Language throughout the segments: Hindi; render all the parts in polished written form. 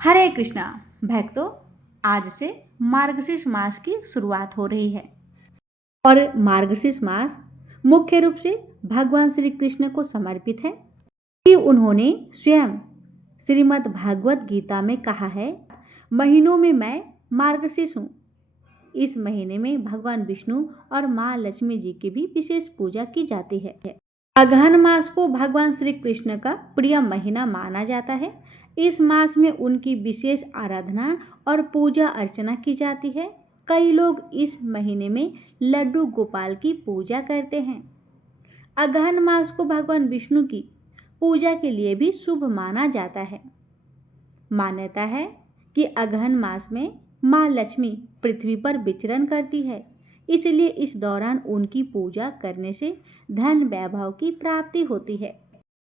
हरे कृष्णा भक्तों, आज से मार्गशीर्ष मास की शुरुआत हो रही है और मार्गशीर्ष मास मुख्य रूप से भगवान श्री कृष्ण को समर्पित है कि उन्होंने स्वयं श्रीमद् भागवत गीता में कहा है, महीनों में मैं मार्गशीर्ष हूँ। इस महीने में भगवान विष्णु और माँ लक्ष्मी जी की भी विशेष पूजा की जाती है। अगहन मास को भगवान श्री कृष्ण का प्रिय महीना माना जाता है। इस मास में उनकी विशेष आराधना और पूजा अर्चना की जाती है। कई लोग इस महीने में लड्डू गोपाल की पूजा करते हैं। अगहन मास को भगवान विष्णु की पूजा के लिए भी शुभ माना जाता है। मान्यता है कि अगहन मास में माँ लक्ष्मी पृथ्वी पर विचरण करती है, इसलिए इस दौरान उनकी पूजा करने से धन वैभव की प्राप्ति होती है।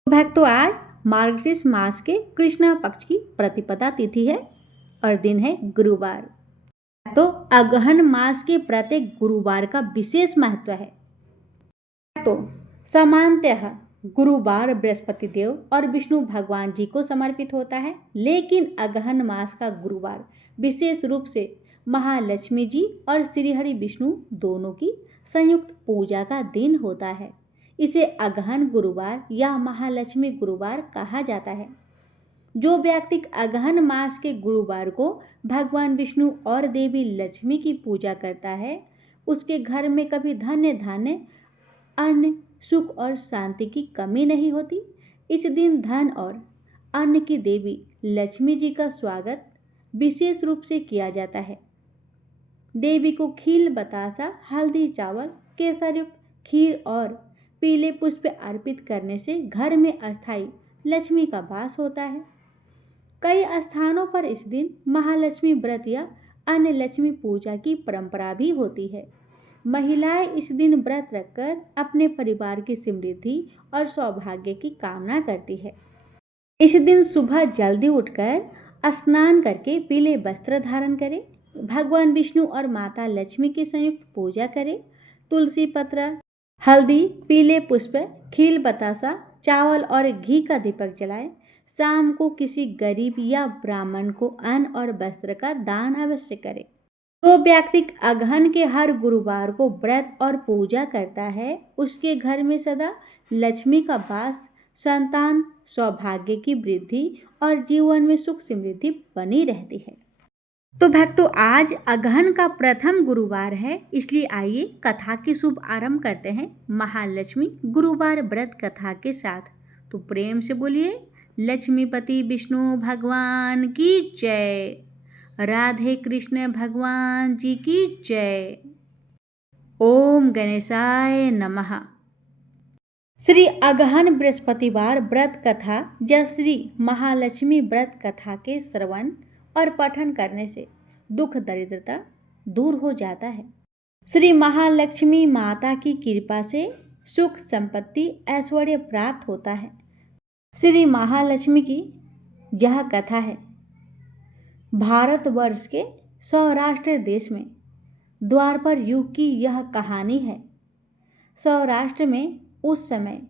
भक्तों, आज मार्गशीर्ष मास के कृष्णा पक्ष की प्रतिपदा तिथि है और दिन है गुरुवार। तो अगहन मास के प्रत्येक गुरुवार का विशेष महत्व है। तो सामान्यतः गुरुवार बृहस्पति देव और विष्णु भगवान जी को समर्पित होता है, लेकिन अगहन मास का गुरुवार विशेष रूप से महालक्ष्मी जी और श्रीहरि विष्णु दोनों की संयुक्त पूजा का दिन होता है। इसे अगहन गुरुवार या महालक्ष्मी गुरुवार कहा जाता है। जो व्यक्ति अगहन मास के गुरुवार को भगवान विष्णु और देवी लक्ष्मी की पूजा करता है, उसके घर में कभी धन्य धान्य, अन्न, सुख और शांति की कमी नहीं होती। इस दिन धन और अन्न की देवी लक्ष्मी जी का स्वागत विशेष रूप से किया जाता है। देवी को खील, बतासा, हल्दी, चावल, केसर युक्त खीर और पीले पुष्प अर्पित करने से घर में अस्थायी लक्ष्मी का वास होता है। कई स्थानों पर इस दिन महालक्ष्मी व्रत या अन्य लक्ष्मी पूजा की परंपरा भी होती है। महिलाएं इस दिन व्रत रखकर अपने परिवार की समृद्धि और सौभाग्य की कामना करती है। इस दिन सुबह जल्दी उठकर स्नान करके पीले वस्त्र धारण करें, भगवान विष्णु और माता लक्ष्मी की संयुक्त पूजा करें, तुलसी पत्र, हल्दी, पीले पुष्प, खील, बतासा, चावल और घी का दीपक जलाएं। शाम को किसी गरीब या ब्राह्मण को अन्न और वस्त्र का दान अवश्य करें। जो व्यक्ति अगहन के हर गुरुवार को व्रत और पूजा करता है, उसके घर में सदा लक्ष्मी का वास, संतान, सौभाग्य की वृद्धि और जीवन में सुख समृद्धि बनी रहती है। तो भक्तों, आज अगहन का प्रथम गुरुवार है, इसलिए आइए कथा की शुभ आरंभ करते हैं महालक्ष्मी गुरुवार व्रत कथा के साथ। तो प्रेम से बोलिए, लक्ष्मीपति विष्णु भगवान की जय, राधे कृष्ण भगवान जी की जय। ओम गणेशाय नमः। श्री अगहन बृहस्पतिवार व्रत कथा या श्री महालक्ष्मी व्रत कथा के श्रवण और पठन करने से दुख दरिद्रता दूर हो जाता है। श्री महालक्ष्मी माता की कृपा से सुख संपत्ति ऐश्वर्य प्राप्त होता है। श्री महालक्ष्मी की यह कथा है भारतवर्ष के सौराष्ट्र देश में द्वापर युग की यह कहानी है। सौराष्ट्र में उस समय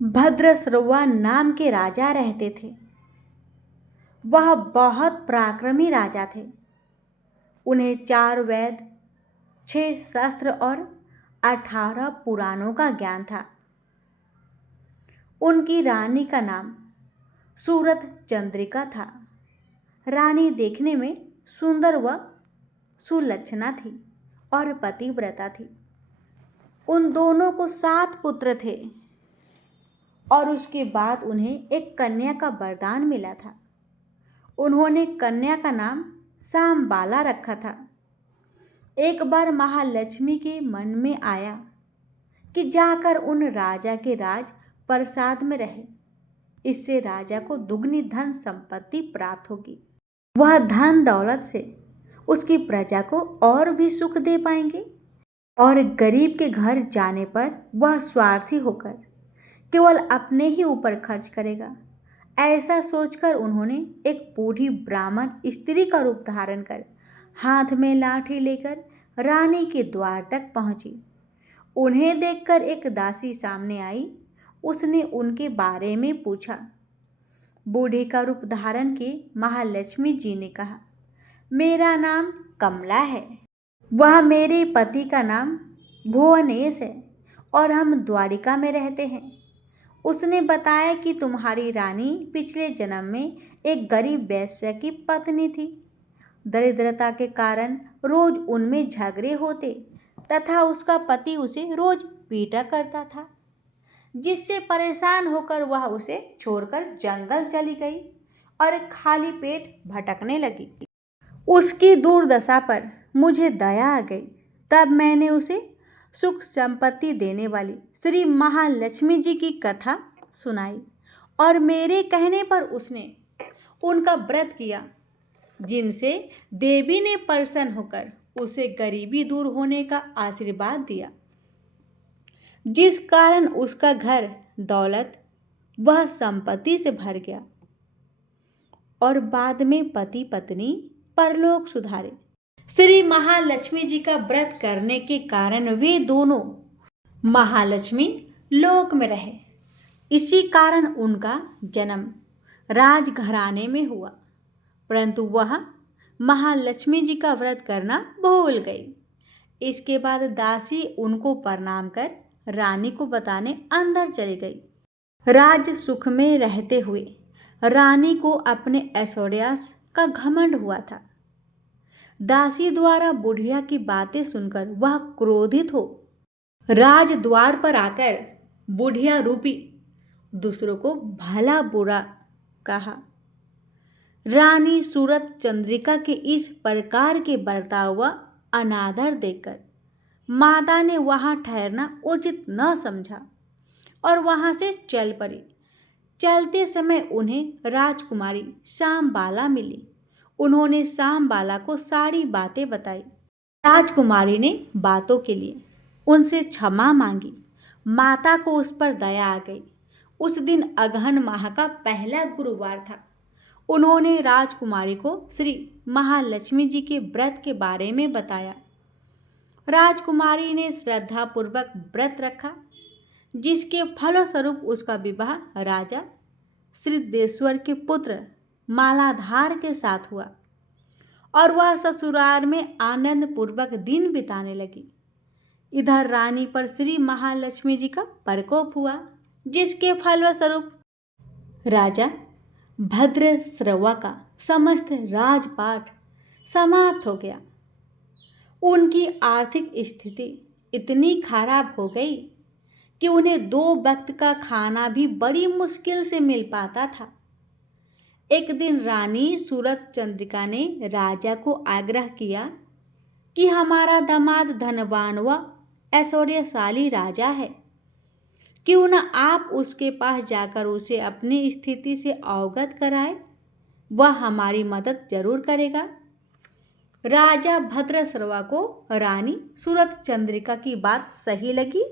भद्रश्रवा नाम के राजा रहते थे। वह बहुत पराक्रमी राजा थे। उन्हें 4 वेद, 6 शास्त्र और 18 पुराणों का ज्ञान था। उनकी रानी का नाम सूरत चंद्रिका था। रानी देखने में सुंदर व सुलक्षणा थी और पतिव्रता थी। उन दोनों को 7 पुत्र थे और उसके बाद उन्हें एक कन्या का वरदान मिला था। उन्होंने कन्या का नाम शामबाला रखा था। एक बार महालक्ष्मी के मन में आया कि जाकर उन राजा के राज प्रासाद में रहे, इससे राजा को दुगनी धन संपत्ति प्राप्त होगी। वह धन दौलत से उसकी प्रजा को और भी सुख दे पाएंगे और गरीब के घर जाने पर वह स्वार्थी होकर केवल अपने ही ऊपर खर्च करेगा। ऐसा सोचकर उन्होंने एक बूढ़ी ब्राह्मण स्त्री का रूप धारण कर हाथ में लाठी लेकर रानी के द्वार तक पहुंची। उन्हें देखकर एक दासी सामने आई। उसने उनके बारे में पूछा। बूढ़ी का रूप धारण के महालक्ष्मी जी ने कहा, मेरा नाम कमला है। वह मेरे पति का नाम भुवनेश है और हम द्वारिका में रहते हैं। उसने बताया कि तुम्हारी रानी पिछले जन्म में एक गरीब वैश्य की पत्नी थी। दरिद्रता के कारण रोज उनमें झगड़े होते तथा उसका पति उसे रोज पीटा करता था, जिससे परेशान होकर वह उसे छोड़कर जंगल चली गई और खाली पेट भटकने लगी। उसकी दुर्दशा पर मुझे दया आ गई। तब मैंने उसे सुख संपत्ति देने वाली श्री महालक्ष्मी जी की कथा सुनाई और मेरे कहने पर उसने उनका व्रत किया, जिनसे देवी ने प्रसन्न होकर उसे गरीबी दूर होने का आशीर्वाद दिया, जिस कारण उसका घर दौलत वह संपत्ति से भर गया और बाद में पति पत्नी परलोक सुधारे। श्री महालक्ष्मी जी का व्रत करने के कारण वे दोनों महालक्ष्मी लोक में रहे। इसी कारण उनका जन्म राजघराने में हुआ, परंतु वह महालक्ष्मी जी का व्रत करना भूल गई। इसके बाद दासी उनको प्रणाम कर रानी को बताने अंदर चली गई। राज सुख में रहते हुए रानी को अपने ऐश्वर्य का घमंड हुआ था। दासी द्वारा बुढ़िया की बातें सुनकर वह क्रोधित हो राज द्वार पर आकर बुढ़िया रूपी दूसरों को भला बुरा कहा। रानी सूरत चंद्रिका के इस प्रकार के बर्ताव व अनादर देखकर माता ने वहां ठहरना उचित न समझा और वहां से चल पड़ी। चलते समय उन्हें राजकुमारी शामबाला मिली। उन्होंने शामबाला को सारी बातें बताई। राजकुमारी ने बातों के लिए उनसे क्षमा मांगी। माता को उस पर दया आ गई। उस दिन अगहन माह का पहला गुरुवार था। उन्होंने राजकुमारी को श्री महालक्ष्मी जी के व्रत के बारे में बताया। राजकुमारी ने श्रद्धापूर्वक व्रत रखा, जिसके फलस्वरूप उसका विवाह राजा सिद्धेश्वर के पुत्र मालाधार के साथ हुआ और वह ससुराल में आनंद पूर्वक दिन बिताने लगी। इधर रानी पर श्री महालक्ष्मी जी का प्रकोप हुआ, जिसके फलस्वरूप राजा भद्रश्रवा का समस्त राजपाट समाप्त हो गया। उनकी आर्थिक स्थिति इतनी खराब हो गई कि उन्हें 2 वक्त का खाना भी बड़ी मुश्किल से मिल पाता था। एक दिन रानी सूरत चंद्रिका ने राजा को आग्रह किया कि हमारा दामाद धनवान व ऐश्वर्यशाली राजा है, क्यों न आप उसके पास जाकर उसे अपनी स्थिति से अवगत कराए, वह हमारी मदद जरूर करेगा। राजा भद्रश्रवा को रानी सूरत चंद्रिका की बात सही लगी।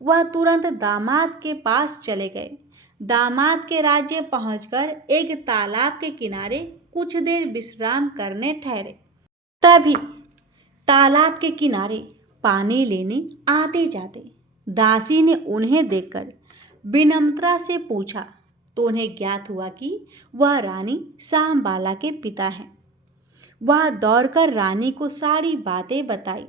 वह तुरंत दामाद के पास चले गए। दामाद के राज्य पहुंचकर एक तालाब के किनारे कुछ देर विश्राम करने ठहरे। तभी तालाब के किनारे पानी लेने आते जाते दासी ने उन्हें देखकर विनम्रता से पूछा, तो उन्हें ज्ञात हुआ कि वह रानी शामबाला के पिता हैं। वह दौड़कर रानी को सारी बातें बताई।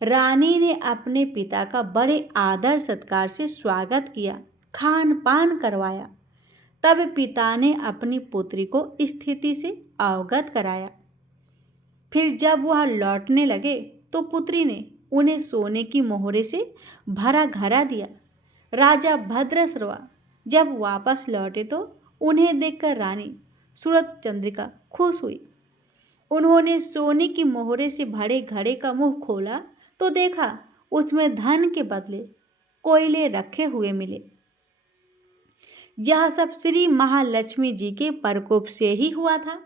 रानी ने अपने पिता का बड़े आदर सत्कार से स्वागत किया, खान पान करवाया। तब पिता ने अपनी पुत्री को स्थिति से अवगत कराया। फिर जब वह लौटने लगे तो पुत्री ने उन्हें सोने की मोहरे से भरा घड़ा दिया। राजा भद्रश्रवा जब वापस लौटे तो उन्हें देखकर रानी सूरत चंद्रिका खुश हुई। उन्होंने सोने की मोहरे से भरे घड़े का मुंह खोला तो देखा उसमें धन के बदले कोयले रखे हुए मिले। यह सब श्री महालक्ष्मी जी के प्रकोप से ही हुआ था।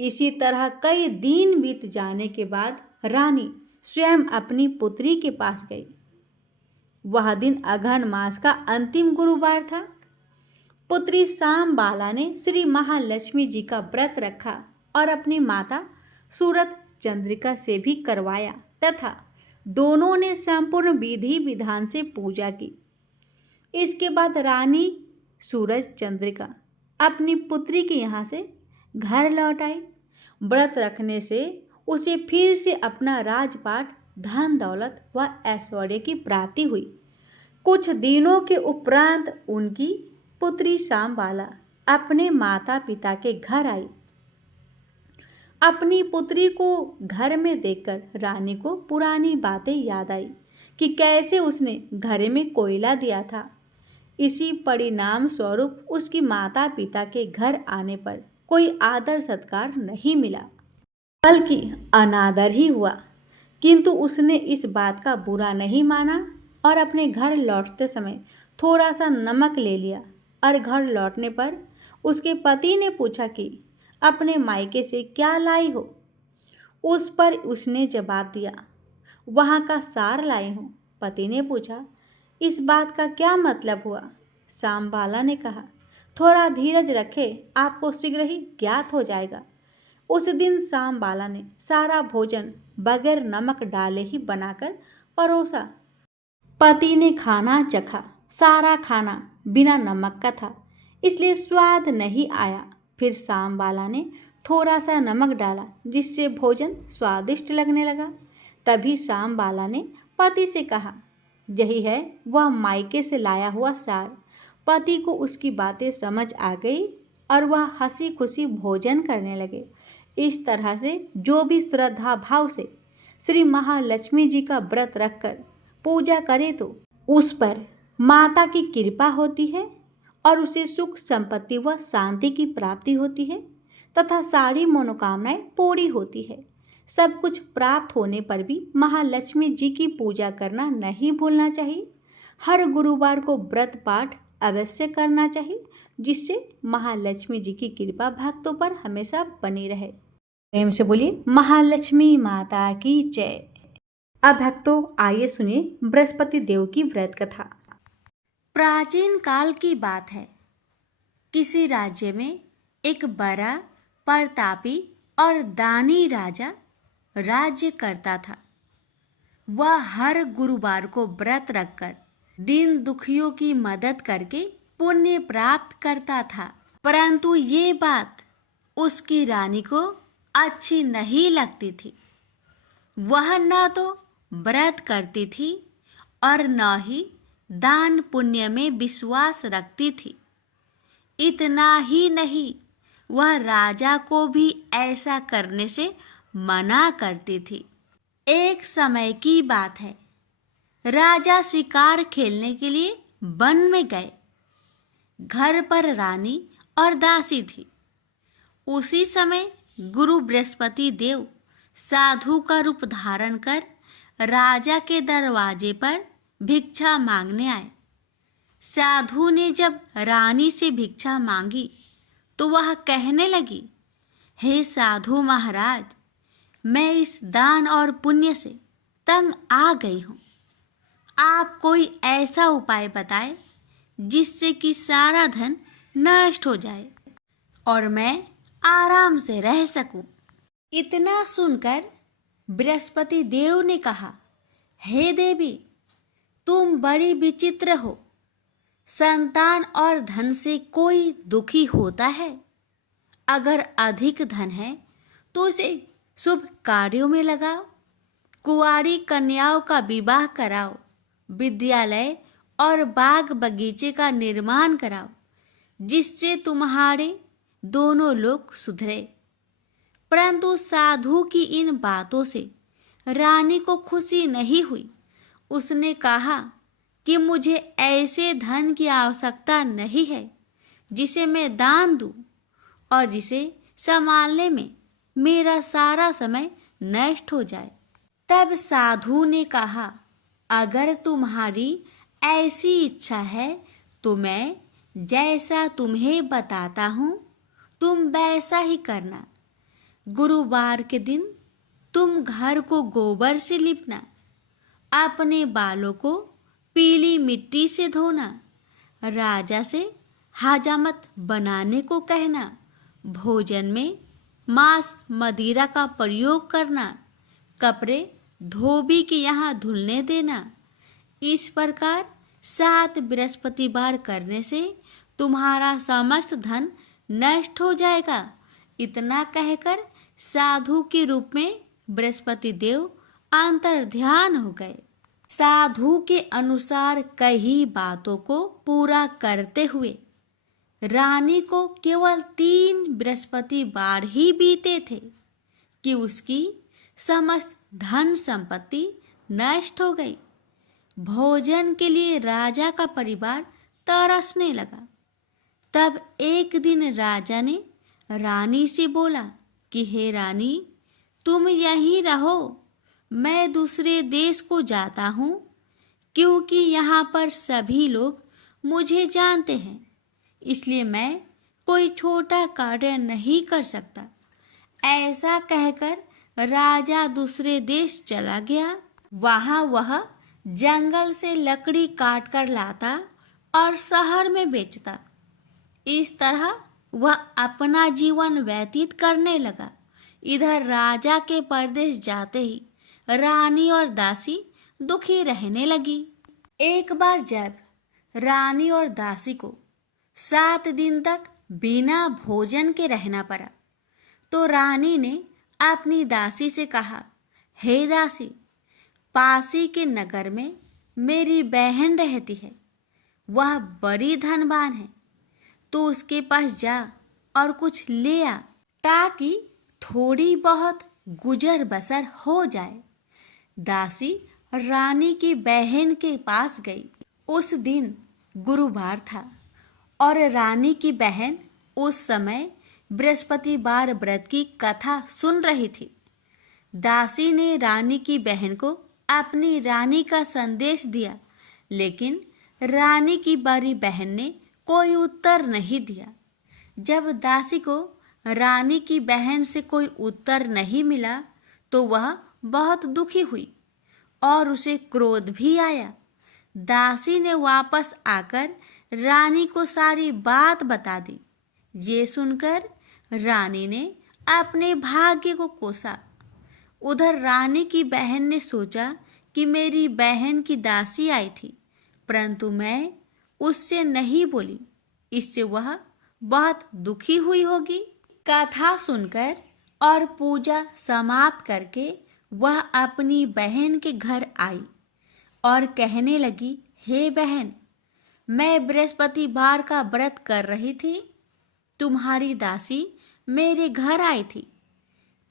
इसी तरह कई दिन बीत जाने के बाद रानी स्वयं अपनी पुत्री के पास गई। वह दिन अगहन मास का अंतिम गुरुवार था। पुत्री शामबाला ने श्री महालक्ष्मी जी का व्रत रखा और अपनी माता सूरत चंद्रिका से भी करवाया तथा दोनों ने संपूर्ण विधि विधान से पूजा की। इसके बाद रानी सूरज चंद्रिका अपनी पुत्री के यहाँ से घर लौट आई। व्रत रखने से उसे फिर से अपना राजपाट, धन दौलत व ऐश्वर्य की प्राप्ति हुई। कुछ दिनों के उपरांत उनकी पुत्री शांबाला अपने माता पिता के घर आई। अपनी पुत्री को घर में देखकर रानी को पुरानी बातें याद आई कि कैसे उसने घर में कोयला दिया था। इसी परिणाम स्वरूप उसकी माता पिता के घर आने पर कोई आदर सत्कार नहीं मिला, बल्कि अनादर ही हुआ। किंतु उसने इस बात का बुरा नहीं माना और अपने घर लौटते समय थोड़ा सा नमक ले लिया। और घर लौटने पर उसके पति ने पूछा कि अपने मायके से क्या लाई हो। उस पर उसने जवाब दिया, वहाँ का सार लाई हूँ। पति ने पूछा, इस बात का क्या मतलब हुआ। शांबाला ने कहा, थोड़ा धीरज रखे, आपको शीघ्र ही ज्ञात हो जाएगा। उस दिन शांबाला ने सारा भोजन बगैर नमक डाले ही बनाकर परोसा। पति ने खाना चखा। सारा खाना बिना नमक का था, इसलिए स्वाद नहीं आया। फिर शांबाला ने थोड़ा सा नमक डाला, जिससे भोजन स्वादिष्ट लगने लगा। तभी शांबाला ने पति से कहा, यही है वह मायके से लाया हुआ सार। पति को उसकी बातें समझ आ गई और वह हंसी खुशी भोजन करने लगे। इस तरह से जो भी श्रद्धा भाव से श्री महालक्ष्मी जी का व्रत रखकर पूजा करे तो उस पर माता की कृपा होती है और उसे सुख संपत्ति व शांति की प्राप्ति होती है तथा सारी मनोकामनाएं पूरी होती है। सब कुछ प्राप्त होने पर भी महालक्ष्मी जी की पूजा करना नहीं भूलना चाहिए। हर गुरुवार को व्रत पाठ अवश्य करना चाहिए, जिससे महालक्ष्मी जी की कृपा भक्तों पर हमेशा बनी रहे। प्रेम से बोलिए महालक्ष्मी माता की जय। अब भक्तों आइए सुनिए बृहस्पति देव की व्रत कथा। प्राचीन काल की बात है। किसी राज्य में एक बड़ा प्रतापी और दानी राजा राज्य करता था। वह हर गुरुवार को व्रत रखकर दीन दुखियों की मदद करके पुण्य प्राप्त करता था। परंतु ये बात उसकी रानी को अच्छी नहीं लगती थी। वह न तो व्रत करती थी और न ही दान पुण्य में विश्वास रखती थी। इतना ही नहीं, वह राजा को भी ऐसा करने से मना करती थी। एक समय की बात है। राजा शिकार खेलने के लिए वन में गए। घर पर रानी और दासी थी। उसी समय गुरु बृहस्पति देव साधु का रूप धारण कर राजा के दरवाजे पर भिक्षा मांगने आए। साधु ने जब रानी से भिक्षा मांगी तो वह कहने लगी, हे साधु महाराज, मैं इस दान और पुण्य से तंग आ गई हूँ। आप कोई ऐसा उपाय बताएं जिससे कि सारा धन नष्ट हो जाए और मैं आराम से रह सकूं। इतना सुनकर बृहस्पति देव ने कहा, हे देवी, तुम बड़ी विचित्र हो। संतान और धन से कोई दुखी होता है? अगर अधिक धन है तो उसे शुभ कार्यों में लगाओ, कुंवारी कन्याओं का विवाह कराओ, विद्यालय और बाग बगीचे का निर्माण कराओ, जिससे तुम्हारे दोनों लोग सुधरे। परंतु साधु की इन बातों से रानी को खुशी नहीं हुई। उसने कहा कि मुझे ऐसे धन की आवश्यकता नहीं है जिसे मैं दान दूं और जिसे संभालने में मेरा सारा समय नष्ट हो जाए। तब साधु ने कहा, अगर तुम्हारी ऐसी इच्छा है तो मैं जैसा तुम्हें बताता हूँ तुम वैसा ही करना। गुरुवार के दिन तुम घर को गोबर से लिपना, अपने बालों को पीली मिट्टी से धोना, राजा से हजामत बनाने को कहना, भोजन में मांस मदिरा का प्रयोग करना, कपड़े धोबी के यहाँ धुलने देना। इस प्रकार 7 बृहस्पतिवार करने से तुम्हारा समस्त धन नष्ट हो जाएगा। इतना कहकर साधु के रूप में बृहस्पति देव अंतर्ध्यान हो गए। साधु के अनुसार कई बातों को पूरा करते हुए रानी को केवल 3 बृहस्पति बार ही बीते थे कि उसकी समस्त धन संपत्ति नष्ट हो गई। भोजन के लिए राजा का परिवार तरसने लगा। तब एक दिन राजा ने रानी से बोला कि हे रानी, तुम यहीं रहो, मैं दूसरे देश को जाता हूँ, क्योंकि यहाँ पर सभी लोग मुझे जानते हैं, इसलिए मैं कोई छोटा कार्य नहीं कर सकता। ऐसा कहकर राजा दूसरे देश चला गया। वहाँ वह जंगल से लकड़ी काट कर लाता और शहर में बेचता। इस तरह वह अपना जीवन व्यतीत करने लगा। इधर राजा के परदेश जाते ही रानी और दासी दुखी रहने लगी। एक बार जब रानी और दासी को 7 दिन तक बिना भोजन के रहना पड़ा, तो रानी ने अपनी दासी से कहा, हे दासी, पासी के नगर में मेरी बहन रहती है, वह बड़ी धनवान है, तो उसके पास जा और कुछ ले आ, ताकि थोड़ी बहुत गुजर बसर हो जाए। दासी रानी की बहन के पास गई। उस दिन गुरुवार था और रानी की बहन उस समय बृहस्पतिवार व्रत की कथा सुन रही थी। दासी ने रानी की बहन को अपनी रानी का संदेश दिया, लेकिन रानी की बड़ी बहन ने कोई उत्तर नहीं दिया। जब दासी को रानी की बहन से कोई उत्तर नहीं मिला, तो वह बहुत दुखी हुई और उसे क्रोध भी आया। दासी ने वापस आकर रानी को सारी बात बता दी। ये सुनकर रानी ने अपने भाग्य को कोसा। उधर रानी की बहन ने सोचा कि मेरी बहन की दासी आई थी, परंतु मैं उससे नहीं बोली, इससे वह बहुत दुखी हुई होगी। कथा सुनकर और पूजा समाप्त करके वह अपनी बहन के घर आई और कहने लगी, हे बहन, मैं बृहस्पतिवार का व्रत कर रही थी, तुम्हारी दासी मेरे घर आई थी,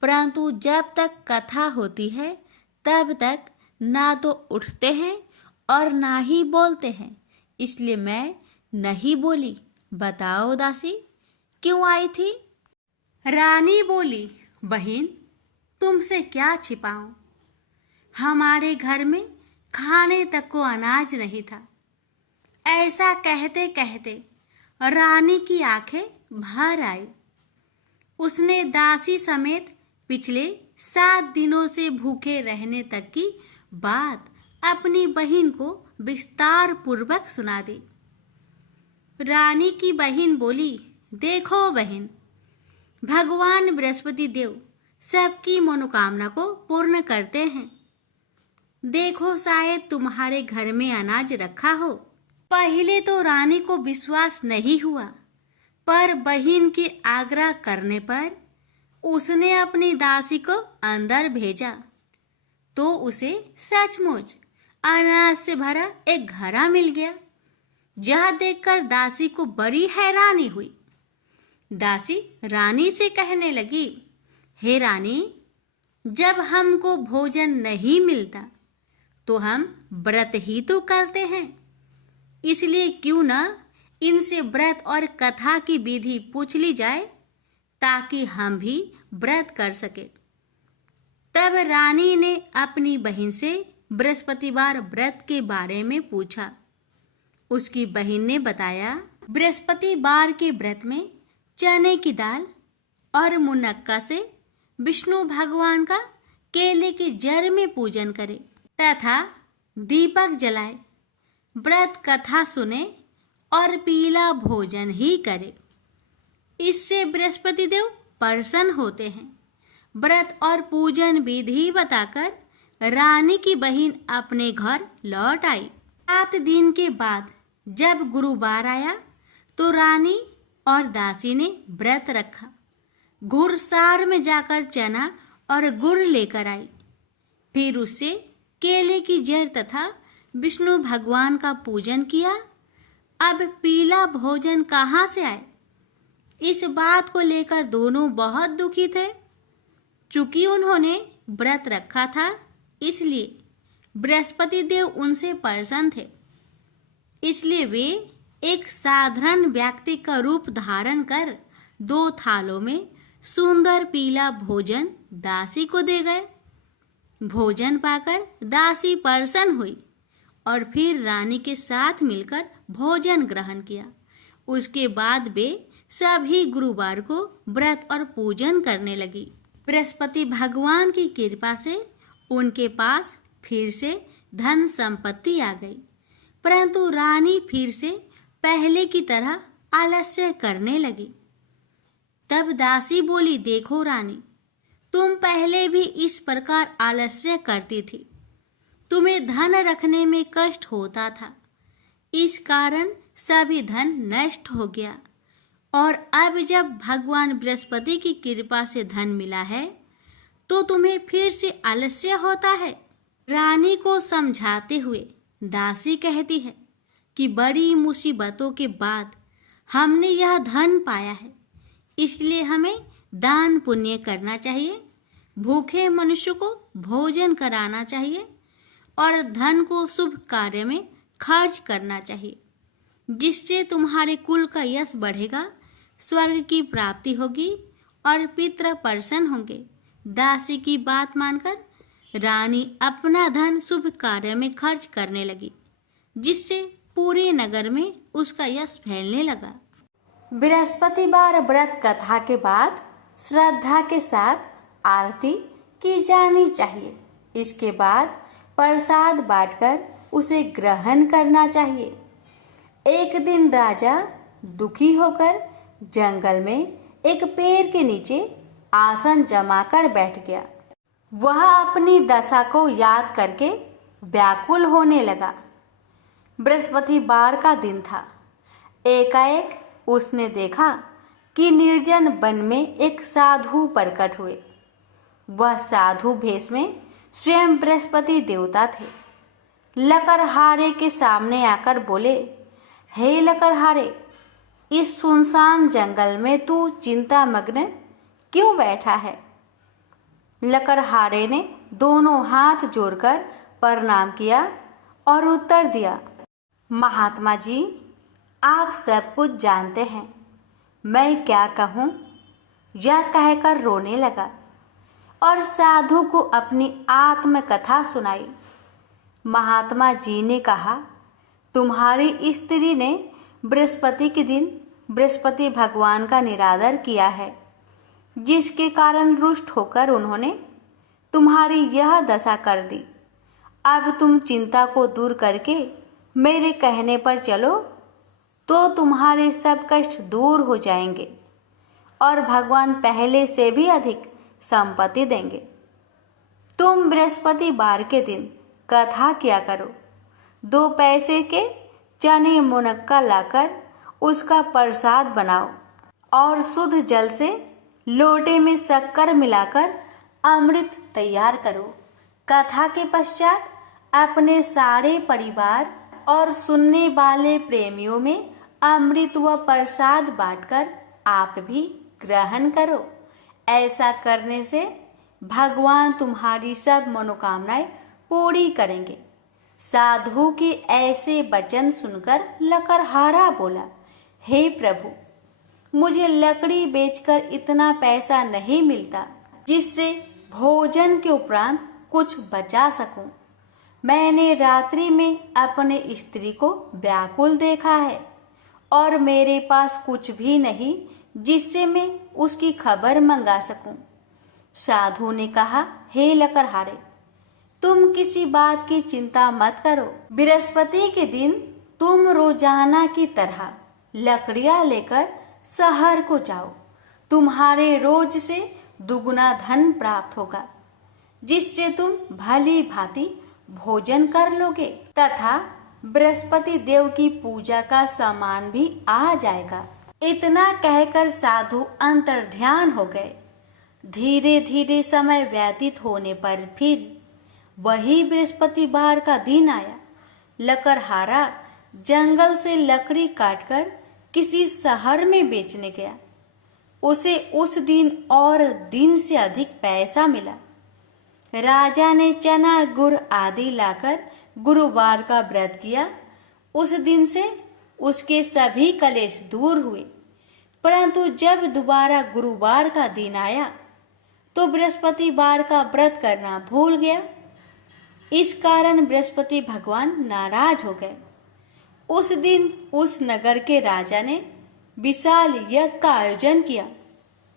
परंतु जब तक कथा होती है तब तक ना तो उठते हैं और ना ही बोलते हैं, इसलिए मैं नहीं बोली। बताओ दासी, क्यों आई थी? रानी बोली, बहन, तुमसे क्या छिपाऊं, हमारे घर में खाने तक को अनाज नहीं था। ऐसा कहते कहते रानी की आंखें भर आई। उसने दासी समेत पिछले 7 दिनों से भूखे रहने तक की बात अपनी बहन को विस्तार पूर्वक सुना दी। रानी की बहन बोली, देखो बहन, भगवान बृहस्पति देव सबकी मनोकामना को पूर्ण करते हैं। देखो, शायद तुम्हारे घर में अनाज रखा हो। पहले तो रानी को विश्वास नहीं हुआ, पर बहन के आग्रह करने पर उसने अपनी दासी को अंदर भेजा, तो उसे सचमुच अनाज से भरा एक घड़ा मिल गया। यह देखकर दासी को बड़ी हैरानी हुई। दासी रानी से कहने लगी, हे रानी, जब हमको भोजन नहीं मिलता तो हम व्रत ही तो करते हैं, इसलिए क्यों न इनसे व्रत और कथा की विधि पूछ ली जाए, ताकि हम भी व्रत कर सके। तब रानी ने अपनी बहन से बृहस्पतिवार व्रत के बारे में पूछा। उसकी बहन ने बताया, बृहस्पतिवार के व्रत में चने की दाल और मुनक्का से विष्णु भगवान का केले के जड़ में पूजन करे तथा दीपक जलाए, व्रत कथा सुने और पीला भोजन ही करे। इससे बृहस्पति देव प्रसन्न होते हैं। व्रत और पूजन विधि बताकर रानी की बहन अपने घर लौट आई। 7 दिन के बाद जब गुरुवार आया तो रानी और दासी ने व्रत रखा। घुड़सार में जाकर चना और गुड़ लेकर आई। फिर उससे केले की जड़ तथा विष्णु भगवान का पूजन किया। अब पीला भोजन कहाँ से आए? इस बात को लेकर दोनों बहुत दुखी थे। चूंकि उन्होंने व्रत रखा था, इसलिए बृहस्पति देव उनसे प्रसन्न थे। इसलिए वे एक साधारण व्यक्ति का रूप धारण कर 2 थालों में सुंदर पीला भोजन दासी को दे गए। भोजन पाकर दासी प्रसन्न हुई और फिर रानी के साथ मिलकर भोजन ग्रहण किया। उसके बाद वे सभी गुरुवार को व्रत और पूजन करने लगी। बृहस्पति भगवान की कृपा से उनके पास फिर से धन संपत्ति आ गई, परंतु रानी फिर से पहले की तरह आलस्य करने लगी। तब दासी बोली, देखो रानी, तुम पहले भी इस प्रकार आलस्य करती थी। तुम्हें धन रखने में कष्ट होता था, इस कारण सभी धन नष्ट हो गया। और अब जब भगवान बृहस्पति की कृपा से धन मिला है, तो तुम्हें फिर से आलस्य होता है। रानी को समझाते हुए दासी कहती है कि बड़ी मुसीबतों के बाद हमने यह धन पाया है, इसलिए हमें दान पुण्य करना चाहिए, भूखे मनुष्य को भोजन कराना चाहिए और धन को शुभ कार्य में खर्च करना चाहिए, जिससे तुम्हारे कुल का यश बढ़ेगा, स्वर्ग की प्राप्ति होगी और पितृ प्रसन्न होंगे। दासी की बात मानकर रानी अपना धन शुभ कार्य में खर्च करने लगी, जिससे पूरे नगर में उसका यश फैलने लगा। बृहस्पतिवार व्रत कथा के बाद श्रद्धा के साथ आरती की जानी चाहिए। इसके बाद प्रसाद बांटकर उसे ग्रहण करना चाहिए। एक दिन राजा दुखी होकर जंगल में एक पेड़ के नीचे आसन जमाकर बैठ गया। वह अपनी दशा को याद करके व्याकुल होने लगा। बृहस्पतिवार का दिन था। एकाएक उसने देखा कि निर्जन वन में एक साधु प्रकट हुए। वह साधु भेष में स्वयं बृहस्पति देवता थे। लकड़हारे के सामने आकर बोले, हे लकड़हारे, इस सुनसान जंगल में तू चिंता मग्न क्यों बैठा है? लकड़हारे ने दोनों हाथ जोड़कर प्रणाम किया और उत्तर दिया, महात्मा जी, आप सब कुछ जानते हैं, मैं क्या कहूँ? यह कहकर रोने लगा और साधु को अपनी आत्मकथा सुनाई। महात्मा जी ने कहा, तुम्हारी स्त्री ने बृहस्पति के दिन बृहस्पति भगवान का निरादर किया है, जिसके कारण रुष्ट होकर उन्होंने तुम्हारी यह दशा कर दी। अब तुम चिंता को दूर करके मेरे कहने पर चलो, तो तुम्हारे सब कष्ट दूर हो जाएंगे और भगवान पहले से भी अधिक संपत्ति देंगे। तुम बृहस्पतिवार के दिन कथा किया करो। 2 पैसे के चने मुनक्का लाकर उसका प्रसाद बनाओ और शुद्ध जल से लोटे में शक्कर मिलाकर अमृत तैयार करो। कथा के पश्चात अपने सारे परिवार और सुनने वाले प्रेमियों में अमृत व प्रसाद बांटकर आप भी ग्रहण करो। ऐसा करने से भगवान तुम्हारी सब मनोकामनाएं पूरी करेंगे। साधु के ऐसे वचन सुनकर लकड़हारा बोला, हे प्रभु, मुझे लकड़ी बेचकर इतना पैसा नहीं मिलता जिससे भोजन के उपरांत कुछ बचा सकूं। मैंने रात्रि में अपने स्त्री को व्याकुल देखा है और मेरे पास कुछ भी नहीं जिससे मैं उसकी खबर मंगा सकूं। साधु ने कहा, हे लकड़हारे, तुम किसी बात की चिंता मत करो। बृहस्पति के दिन तुम रोजाना की तरह लकड़ियां लेकर शहर को जाओ। तुम्हारे रोज से दुगुना धन प्राप्त होगा, जिससे तुम भली भांति भोजन कर लोगे तथा बृहस्पति देव की पूजा का सामान भी आ जाएगा। इतना कहकर साधु अंतर्ध्यान हो गए। धीरे धीरे समय व्यतीत होने पर फिर वही बृहस्पतिवार का दिन आया। लकड़हारा जंगल से लकड़ी काटकर किसी शहर में बेचने गया। उसे उस दिन और दिन से अधिक पैसा मिला। राजा ने चना गुड़ आदि लाकर गुरुवार का व्रत किया। उस दिन से उसके सभी कलेश दूर हुए। परंतु जब दोबारा गुरुवार का दिन आया तो बृहस्पतिवार का व्रत करना भूल गया। इस कारण बृहस्पति भगवान नाराज हो गए। उस दिन उस नगर के राजा ने विशाल यज्ञ का आयोजन किया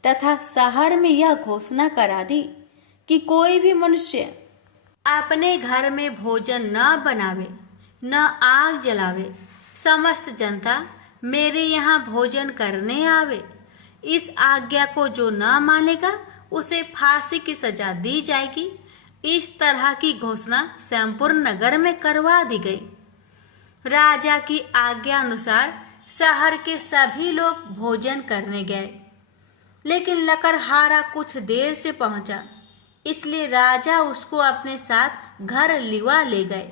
तथा शहर में यह घोषणा करा दी कि कोई भी मनुष्य अपने घर में भोजन न बनावे, न आग जलावे। समस्त जनता मेरे यहाँ भोजन करने आवे। इस आज्ञा को जो न मानेगा उसे फांसी की सजा दी जाएगी। इस तरह की घोषणा संपूर्ण नगर में करवा दी गई। राजा की आज्ञा अनुसार शहर के सभी लोग भोजन करने गए, लेकिन लकड़हारा कुछ देर से पहुंचा, इसलिए राजा उसको अपने साथ घर लिवा ले गए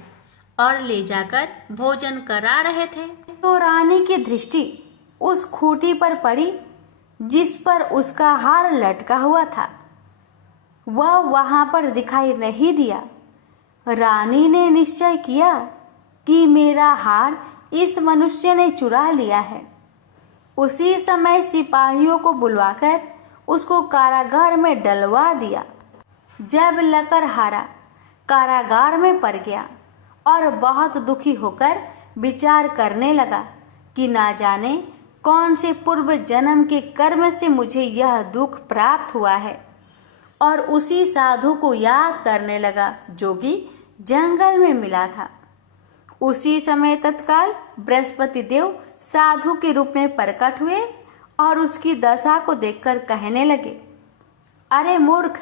और ले जाकर भोजन करा रहे थे तो रानी की दृष्टि उस खूंटी पर पड़ी जिस पर उसका हार लटका हुआ था। वह वहां पर दिखाई नहीं दिया। रानी ने निश्चय किया कि मेरा हार इस मनुष्य ने चुरा लिया है। उसी समय सिपाहियों को बुलवाकर उसको कारागार में डलवा दिया। जब लकड़हारा कारागार में पड़ गया और बहुत दुखी होकर विचार करने लगा कि ना जाने कौन से पूर्व जन्म के कर्म से मुझे यह दुख प्राप्त हुआ है, और उसी साधु को याद करने लगा जो कि जंगल में मिला था। उसी समय तत्काल बृहस्पति देव साधु के रूप में प्रकट हुए और उसकी दशा को देखकर कहने लगे, अरे मूर्ख,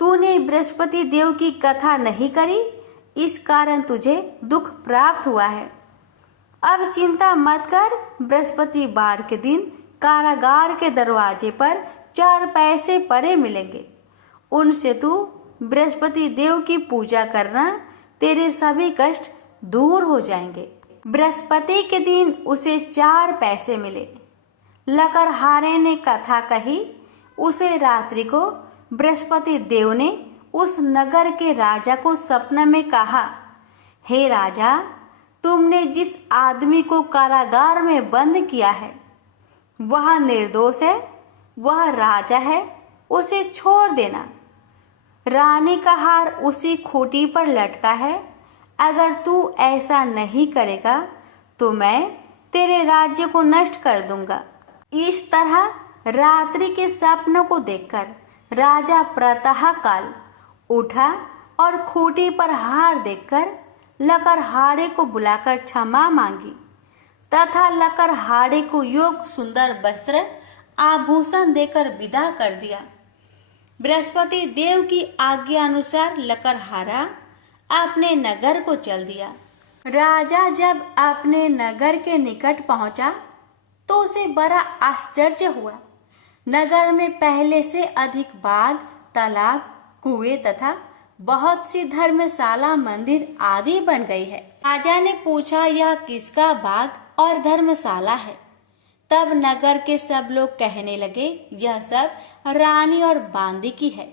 तूने बृहस्पति देव की कथा नहीं करी, इस कारण तुझे दुख प्राप्त हुआ है। अब चिंता मत कर। बृहस्पतिवार के दिन कारागार के दरवाजे पर 4 पैसे पड़े मिलेंगे। उनसे तू बृहस्पति देव की पूजा करना, तेरे सभी कष्ट दूर हो जाएंगे। बृहस्पति के दिन उसे 4 पैसे मिले। लकड़हारे ने कथा कही। उसे रात्रि को बृहस्पति देव ने उस नगर के राजा को सपने में कहा, हे राजा, तुमने जिस आदमी को कारागार में बंद किया है वह निर्दोष है, वह राजा है, उसे छोड़ देना। रानी का हार उसी खूंटी पर लटका है। अगर तू ऐसा नहीं करेगा तो मैं तेरे राज्य को नष्ट कर दूंगा। इस तरह रात्रि के सपनों को देखकर राजा प्रातः काल उठा और खूंटी पर हार देखकर लकड़हारे को बुलाकर क्षमा मांगी तथा लकड़हारे को योग्य सुंदर वस्त्र आभूषण देकर विदा कर दिया। बृहस्पति देव की आज्ञा अनुसार लकड़हारा अपने नगर को चल दिया। राजा जब अपने नगर के निकट पहुंचा तो उसे बड़ा आश्चर्य हुआ। नगर में पहले से अधिक बाग, तालाब, कुएं तथा बहुत सी धर्मशाला, मंदिर आदि बन गई है। राजा ने पूछा, यह किसका बाग और धर्मशाला है? तब नगर के सब लोग कहने लगे, यह सब रानी और बांदी की है।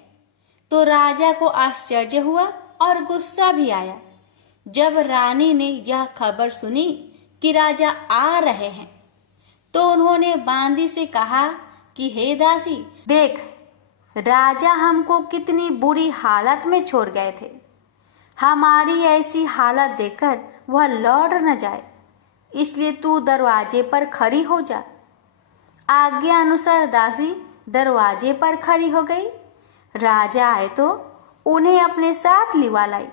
तो राजा को आश्चर्य हुआ और गुस्सा भी आया। जब रानी ने यह खबर सुनी कि राजा आ रहे हैं तो उन्होंने बांदी से कहा कि हे दासी, देख, राजा हमको कितनी बुरी हालत में छोड़ गए थे। हमारी ऐसी हालत देखकर वह लौट न जाए, इसलिए तू दरवाजे पर खड़ी हो जा। आज्ञा अनुसार दासी दरवाजे पर खड़ी हो गई। राजा आए तो उन्हें अपने साथ लिवा लाई।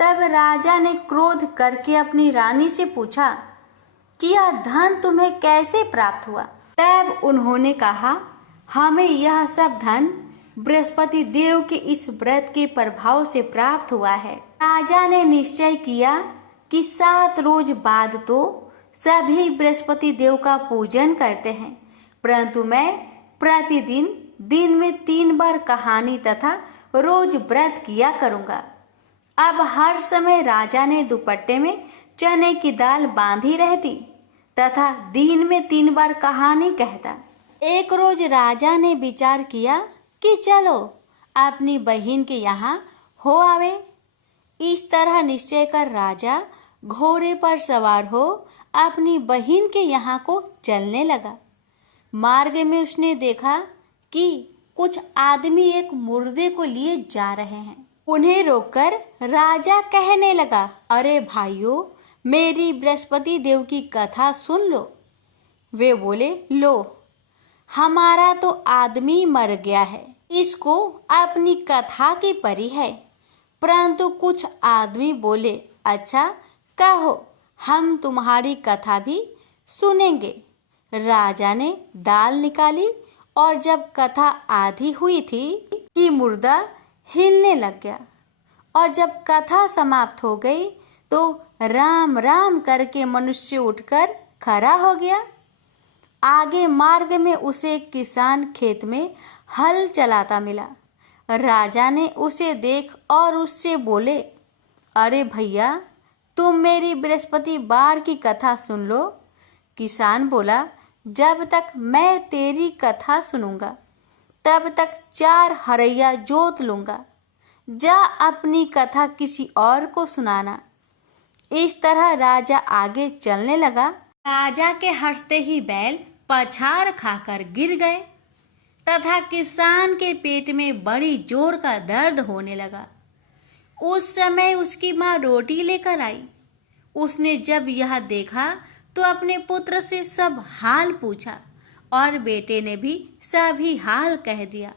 तब राजा ने क्रोध करके अपनी रानी से पूछा कि यह धन तुम्हें कैसे प्राप्त हुआ? तब उन्होंने कहा, हमें यह सब धन बृहस्पति देव के इस व्रत के प्रभाव से प्राप्त हुआ है। राजा ने निश्चय किया कि 7 रोज बाद तो सभी बृहस्पति देव का पूजन करते हैं, परंतु मैं प्रतिदिन दिन में 3 बार कहानी तथा रोज व्रत किया करूंगा। अब हर समय राजा ने दुपट्टे में चने की दाल बांधी रहती तथा दिन में 3 बार कहानी कहता। एक रोज राजा ने विचार किया कि चलो अपनी बहन के यहाँ हो आवे। इस तरह निश्चय कर राजा घोड़े पर सवार हो अपनी बहन के यहाँ को चलने लगा। मार्ग में उसने देखा कि कुछ आदमी एक मुर्दे को लिए जा रहे हैं। उन्हें रोककर राजा कहने लगा, अरे भाइयों, मेरी बृहस्पति देव की कथा सुन लो। वे बोले, लो, हमारा तो आदमी मर गया है, इसको अपनी कथा की परी है। परंतु कुछ आदमी बोले, अच्छा कहो, हम तुम्हारी कथा भी सुनेंगे। राजा ने दाल निकाली और जब कथा आधी हुई थी कि मुर्दा हिलने लग गया और जब कथा समाप्त हो गई तो राम राम करके मनुष्य उठकर खड़ा हो गया। आगे मार्ग में उसे एक किसान खेत में हल चलाता मिला। राजा ने उसे देख और उससे बोले, अरे भैया, तुम मेरी बृहस्पतिवार की कथा सुन लो। किसान बोला, जब तक मैं तेरी कथा सुनूंगा तब तक 4 हरैया जोत लूंगा। जा अपनी कथा किसी और को सुनाना। इस तरह राजा आगे चलने लगा। राजा के हंसते ही बैल पछाड़ खाकर गिर गए तथा किसान के पेट में बड़ी जोर का दर्द होने लगा। उस समय उसकी माँ रोटी लेकर आई। उसने जब यह देखा तो अपने पुत्र से सब हाल पूछा और बेटे ने भी सभी हाल कह दिया।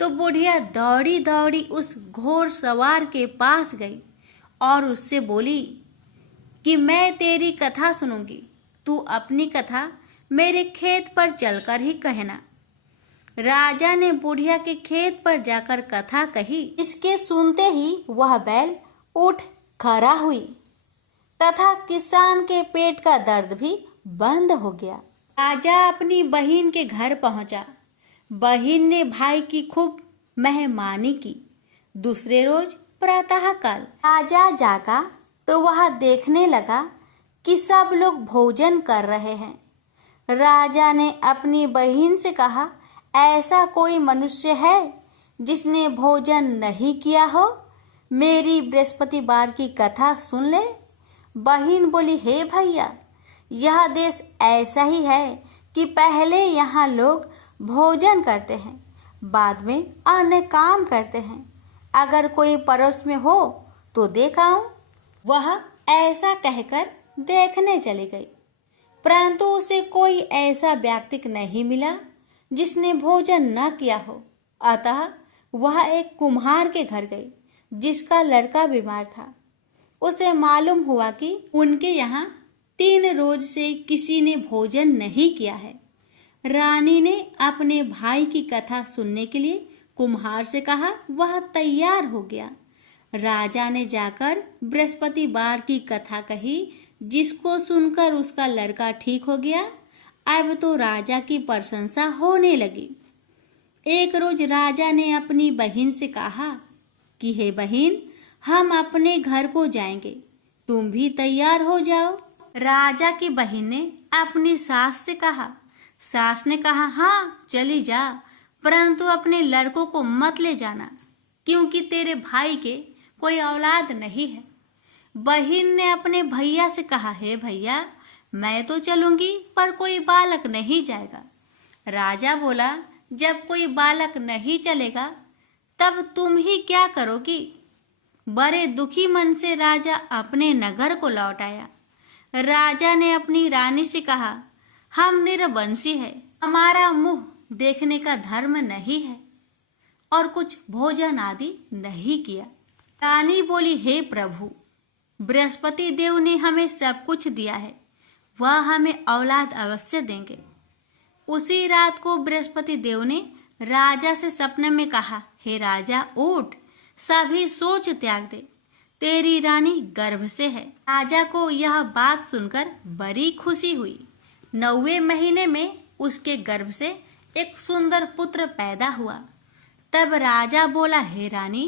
तो बुढ़िया दौड़ी दौड़ी उस घोड़ सवार के पास गई और उससे बोली कि मैं तेरी कथा सुनूंगी, तू अपनी कथा मेरे खेत पर चलकर ही कहना। राजा ने बुढ़िया के खेत पर जाकर कथा कही। इसके सुनते ही वह बैल उठ खड़ा हुई तथा किसान के पेट का दर्द भी बंद हो गया। राजा अपनी बहन के घर पहुंचा। बहन ने भाई की खूब मेहमानी की। दूसरे रोज प्रातःकाल राजा जागा तो वह देखने लगा कि सब लोग भोजन कर रहे हैं। राजा ने अपनी बहन से कहा, ऐसा कोई मनुष्य है जिसने भोजन नहीं किया हो? मेरी बृहस्पतिवार की कथा सुन ले। बहन बोली, हे भैया, यह देश ऐसा ही है कि पहले यहाँ लोग भोजन करते हैं, बाद में अन्य काम करते हैं। अगर कोई पड़ोस में हो तो देख आऊं। वह ऐसा कहकर देखने चली गई, परंतु उसे कोई ऐसा व्यक्ति नहीं मिला जिसने भोजन न किया हो। अतः वह एक कुम्हार के घर गई जिसका लड़का बीमार था। उसे मालूम हुआ कि उनके यहाँ 3 रोज से किसी ने भोजन नहीं किया है। रानी ने अपने भाई की कथा सुनने के लिए कुम्हार से कहा। वह तैयार हो गया। राजा ने जाकर बृहस्पतिवार की कथा कही, जिसको सुनकर उसका लड़का ठीक हो गया। अब तो राजा की प्रशंसा होने लगी। एक रोज राजा ने अपनी बहन से कहा कि हे बहन, हम अपने घर को जाएंगे, तुम भी तैयार हो जाओ। राजा की बहन ने अपनी सास से कहा। सास ने कहा, हाँ चली जा, परंतु अपने लड़कों को मत ले जाना, क्योंकि तेरे भाई के कोई औलाद नहीं है। बहन ने अपने भैया से कहा, हे भैया, मैं तो चलूंगी पर कोई बालक नहीं जाएगा। राजा बोला, जब कोई बालक नहीं चलेगा तब तुम ही क्या करोगी? बड़े दुखी मन से राजा अपने नगर को लौट आया। राजा ने अपनी रानी से कहा, हम निरवंशी है, हमारा मुंह देखने का धर्म नहीं है और कुछ भोजन आदि नहीं किया। रानी बोली, हे प्रभु, बृहस्पति देव ने हमें सब कुछ दिया है, वह हमें औलाद अवश्य देंगे। उसी रात को बृहस्पति देव ने राजा से सपने में कहा, हे राजा, उठ, सभी सोच त्याग दे, तेरी रानी गर्भ से है। राजा को यह बात सुनकर बड़ी खुशी हुई। 9वें महीने में उसके गर्भ से एक सुंदर पुत्र पैदा हुआ। तब राजा बोला, हे रानी,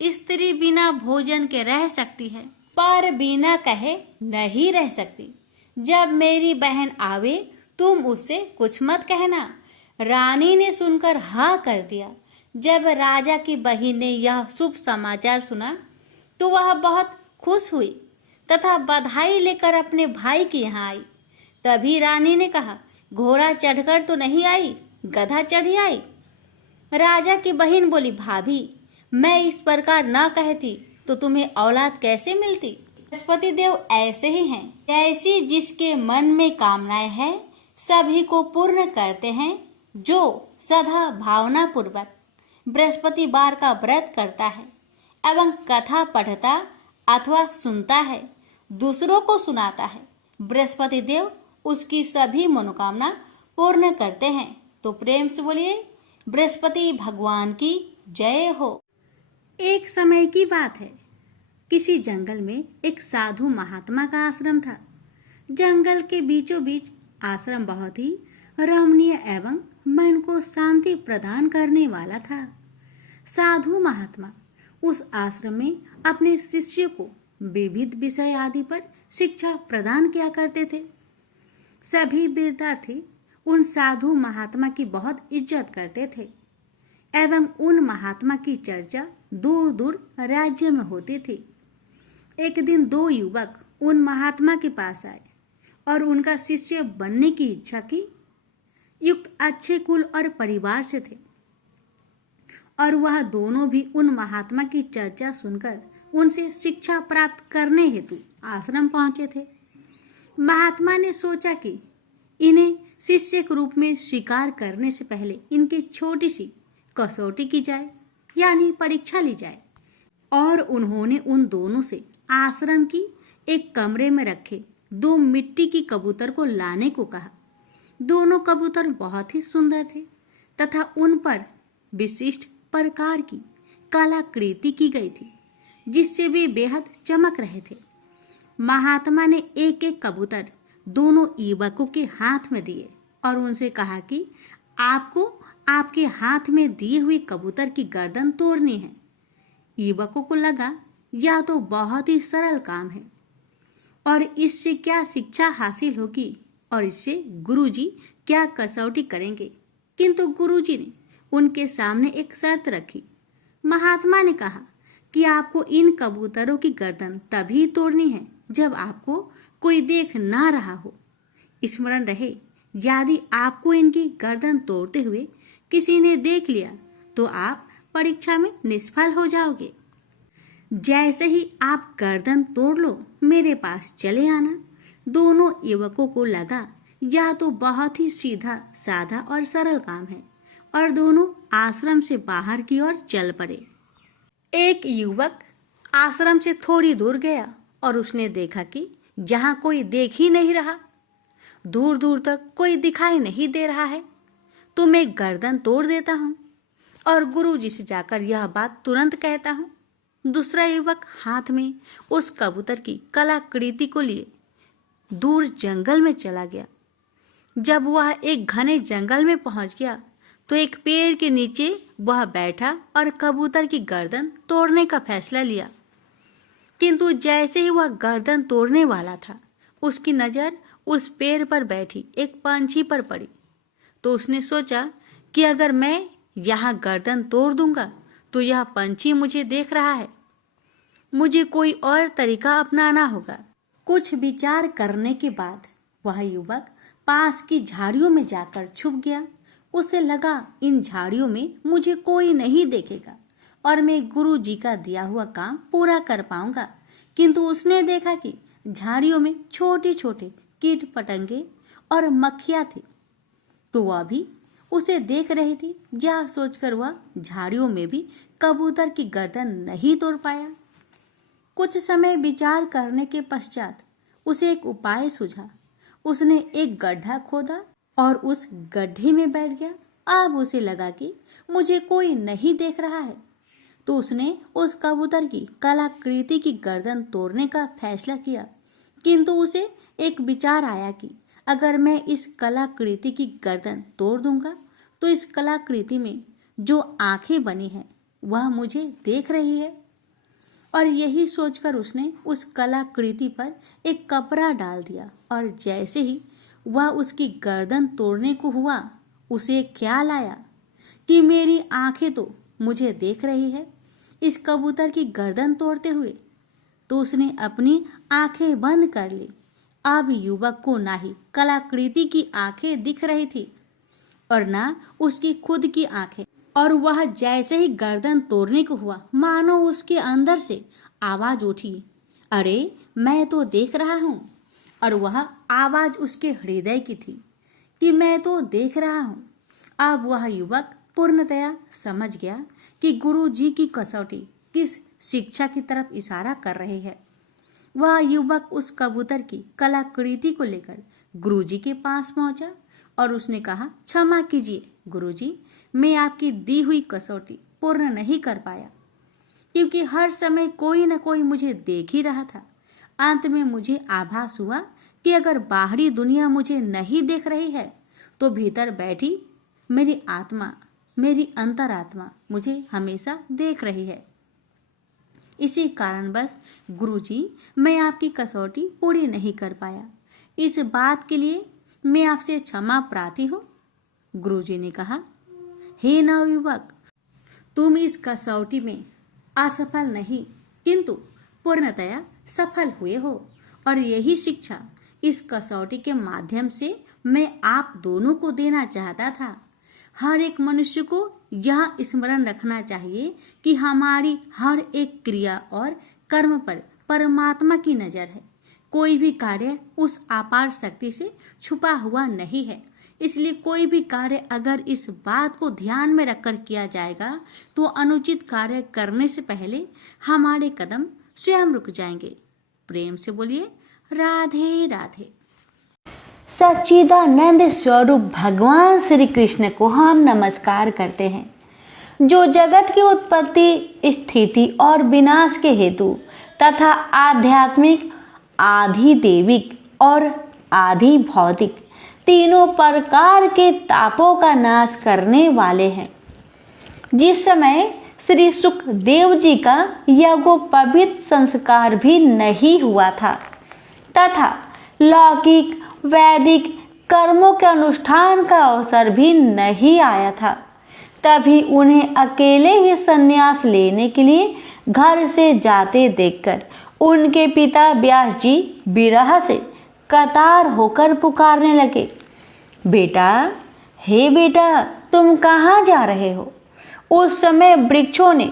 स्त्री बिना भोजन के रह सकती है, पर बिना कहे नहीं रह सकती। जब मेरी बहन आवे तुम उससे कुछ मत कहना। रानी ने सुनकर हाँ कर दिया। जब राजा की बहन ने यह शुभ समाचार सुना तो वह बहुत खुश हुई तथा बधाई लेकर अपने भाई के यहाँ आई। तभी रानी ने कहा, घोड़ा चढ़कर तो नहीं आई, गधा चढ़ी आई। राजा की बहन बोली, भाभी, मैं इस प्रकार न कहती तो तुम्हें औलाद कैसे मिलती। बृहस्पति देव ऐसे ही हैं, ऐसी जिसके मन में कामनाएं हैं सभी को पूर्ण करते हैं। जो सदा भावना पूर्वक बृहस्पतिवार का व्रत करता है एवं कथा पढ़ता अथवा सुनता है, दूसरों को सुनाता है, बृहस्पति देव उसकी सभी मनोकामना पूर्ण करते हैं। तो प्रेम से बोलिए, बृहस्पति भगवान की जय हो। एक समय की बात है, किसी जंगल में एक साधु महात्मा का आश्रम था। जंगल के बीचों बीच आश्रम बहुत ही रमणीय एवं मन को शांति प्रदान करने वाला था। साधु महात्मा उस आश्रम में अपने शिष्य को विविध विषय आदि पर शिक्षा प्रदान किया करते थे। सभी विद्यार्थी उन साधु महात्मा की बहुत इज्जत करते थे एवं उन महात्मा की चर्चा दूर दूर राज्य में होती थी। एक दिन 2 युवक उन महात्मा के पास आए और उनका शिष्य बनने की इच्छा की। युक्त अच्छे कुल और परिवार से थे और वह दोनों भी उन महात्मा की चर्चा सुनकर उनसे शिक्षा प्राप्त करने हेतु आश्रम पहुंचे थे। महात्मा ने सोचा कि इन्हें शिष्य के रूप में स्वीकार करने से पहले इनकी छोटी सी कसौटी की जाए, यानी परीक्षा ली जाए। और उन्होंने उन दोनों से आश्रम की एक कमरे में रखे 2 मिट्टी की कबूतर को लाने को कहा। दोनों कबूतर बहुत ही सुंदर थे तथा उन पर विशिष्ट प्रकार की कलाकृति की गई थी, जिससे वे बेहद चमक रहे थे। महात्मा ने एक एक कबूतर दोनों युवकों के हाथ में दिए और उनसे कहा कि आपको आपके हाथ में दी हुई कबूतर की गर्दन तोड़नी है। युवकों को लगा यह तो बहुत ही सरल काम है और इससे क्या शिक्षा हासिल होगी और इससे गुरुजी क्या कसौटी करेंगे। किंतु गुरुजी ने उनके सामने एक शर्त रखी। महात्मा ने कहा कि आपको इन कबूतरों की गर्दन तभी तोड़नी है जब आपको कोई देख ना रहा हो। स्मरण रहे, यदि आपको इनकी गर्दन तोड़ते हुए किसी ने देख लिया तो आप परीक्षा में निष्फल हो जाओगे। जैसे ही आप गर्दन तोड़ लो मेरे पास चले आना। दोनों युवकों को लगा यह तो बहुत ही सीधा साधा और सरल काम है और दोनों आश्रम से बाहर की ओर चल पड़े। एक युवक आश्रम से थोड़ी दूर गया और उसने देखा कि जहाँ कोई देख ही नहीं रहा, दूर दूर तक कोई दिखाई नहीं दे रहा है, तो मैं गर्दन तोड़ देता हूँ और गुरुजी से जाकर यह बात तुरंत कहता हूँ। दूसरा युवक हाथ में उस कबूतर की कलाकृति को लिए दूर जंगल में चला गया। जब वह एक घने जंगल में पहुंच गया तो एक पेड़ के नीचे वह बैठा और कबूतर की गर्दन तोड़ने का फैसला लिया। किंतु जैसे ही वह गर्दन तोड़ने वाला था, उसकी नज़र उस पेड़ पर बैठी एक पंछी पर पड़ी। तो उसने सोचा कि अगर मैं यहाँ गर्दन तोड़ दूंगा तो यह पंछी मुझे देख रहा है, मुझे कोई और तरीका अपनाना होगा। कुछ विचार करने के बाद वह युवक पास की झाड़ियों में जाकर छुप गया। उसे लगा इन झाड़ियों में मुझे कोई नहीं देखेगा और मैं गुरु जी का दिया हुआ काम पूरा कर पाऊंगा। किंतु उसने देखा कि झाड़ियों में छोटे छोटे कीट पतंगे और मक्खियाँ थी, तो वह भी उसे देख रही थी। यह सोचकर वह झाड़ियों में भी कबूतर की गर्दन नहीं तोड़ पाया। कुछ समय विचार करने के पश्चात उसे एक उपाय सूझा। उसने एक गड्ढा खोदा और उस गड्ढे में बैठ गया। अब उसे लगा कि मुझे कोई नहीं देख रहा है, तो उसने उस कबूतर की कलाकृति की गर्दन तोड़ने का फैसला किया। किंतु उसे एक विचार आया कि अगर मैं इस कलाकृति की गर्दन तोड़ दूंगा तो इस कलाकृति में जो आंखें बनी हैं वह मुझे देख रही है। और यही सोचकर उसने उस कलाकृति पर एक कपड़ा डाल दिया और जैसे ही वह उसकी गर्दन तोड़ने को हुआ, उसे ख्याल आया कि मेरी आंखें तो मुझे देख रही है इस कबूतर की गर्दन तोड़ते हुए। तो उसने अपनी आंखें बंद कर ली। अब युवक को ना ही कलाकृति की आंखें दिख रही थी और ना उसकी खुद की आंखें, और वह जैसे ही गर्दन तोड़ने को हुआ, मानो उसके अंदर से आवाज उठी, अरे मैं तो देख रहा हूँ। और वह आवाज उसके हृदय की थी कि मैं तो देख रहा हूँ। अब वह युवक पूर्णतया समझ गया कि गुरु जी की कसौटी किस शिक्षा की तरफ इशारा कर रही है। वह युवक उस कबूतर की कलाकृति को लेकर गुरुजी के पास पहुंचा और उसने कहा, क्षमा कीजिए गुरुजी, मैं आपकी दी हुई कसौटी पूर्ण नहीं कर पाया, क्योंकि हर समय कोई न कोई मुझे देख ही रहा था। अंत में मुझे आभास हुआ कि अगर बाहरी दुनिया मुझे नहीं देख रही है तो भीतर बैठी मेरी आत्मा, मेरी अंतरात्मा मुझे हमेशा देख रही है। इसी कारणवश गुरुजी, मैं आपकी कसौटी पूरी नहीं कर पाया। इस बात के लिए मैं आपसे क्षमा प्रार्थी हूँ। गुरुजी ने कहा, हे नवयुवक, तुम इस कसौटी में असफल नहीं किंतु पूर्णतया सफल हुए हो, और यही शिक्षा इस कसौटी के माध्यम से मैं आप दोनों को देना चाहता था। हर एक मनुष्य को यह स्मरण रखना चाहिए कि हमारी हर एक क्रिया और कर्म पर परमात्मा की नजर है। कोई भी कार्य उस अपार शक्ति से छुपा हुआ नहीं है। इसलिए कोई भी कार्य अगर इस बात को ध्यान में रखकर किया जाएगा तो अनुचित कार्य करने से पहले हमारे कदम स्वयं रुक जाएंगे। प्रेम से बोलिए राधे राधे। सच्चिदानंद स्वरूप भगवान श्री कृष्ण को हम नमस्कार करते हैं, जो जगत की उत्पत्ति, स्थिति और विनाश के हेतु तथा आध्यात्मिक, आधि दैविक और आधि भौतिक तीनों प्रकार के तापों का नाश करने वाले हैं। जिस समय श्री सुखदेव जी का यज्ञोपवीत संस्कार भी नहीं हुआ था तथा लौकिक वैदिक कर्मों के अनुष्ठान का अवसर भी नहीं आया था, तभी उन्हें अकेले ही संन्यास लेने के लिए घर से जाते देखकर उनके पिता व्यास जी विरह से कतार होकर पुकारने लगे, बेटा, हे बेटा, तुम कहाँ जा रहे हो? उस समय वृक्षों ने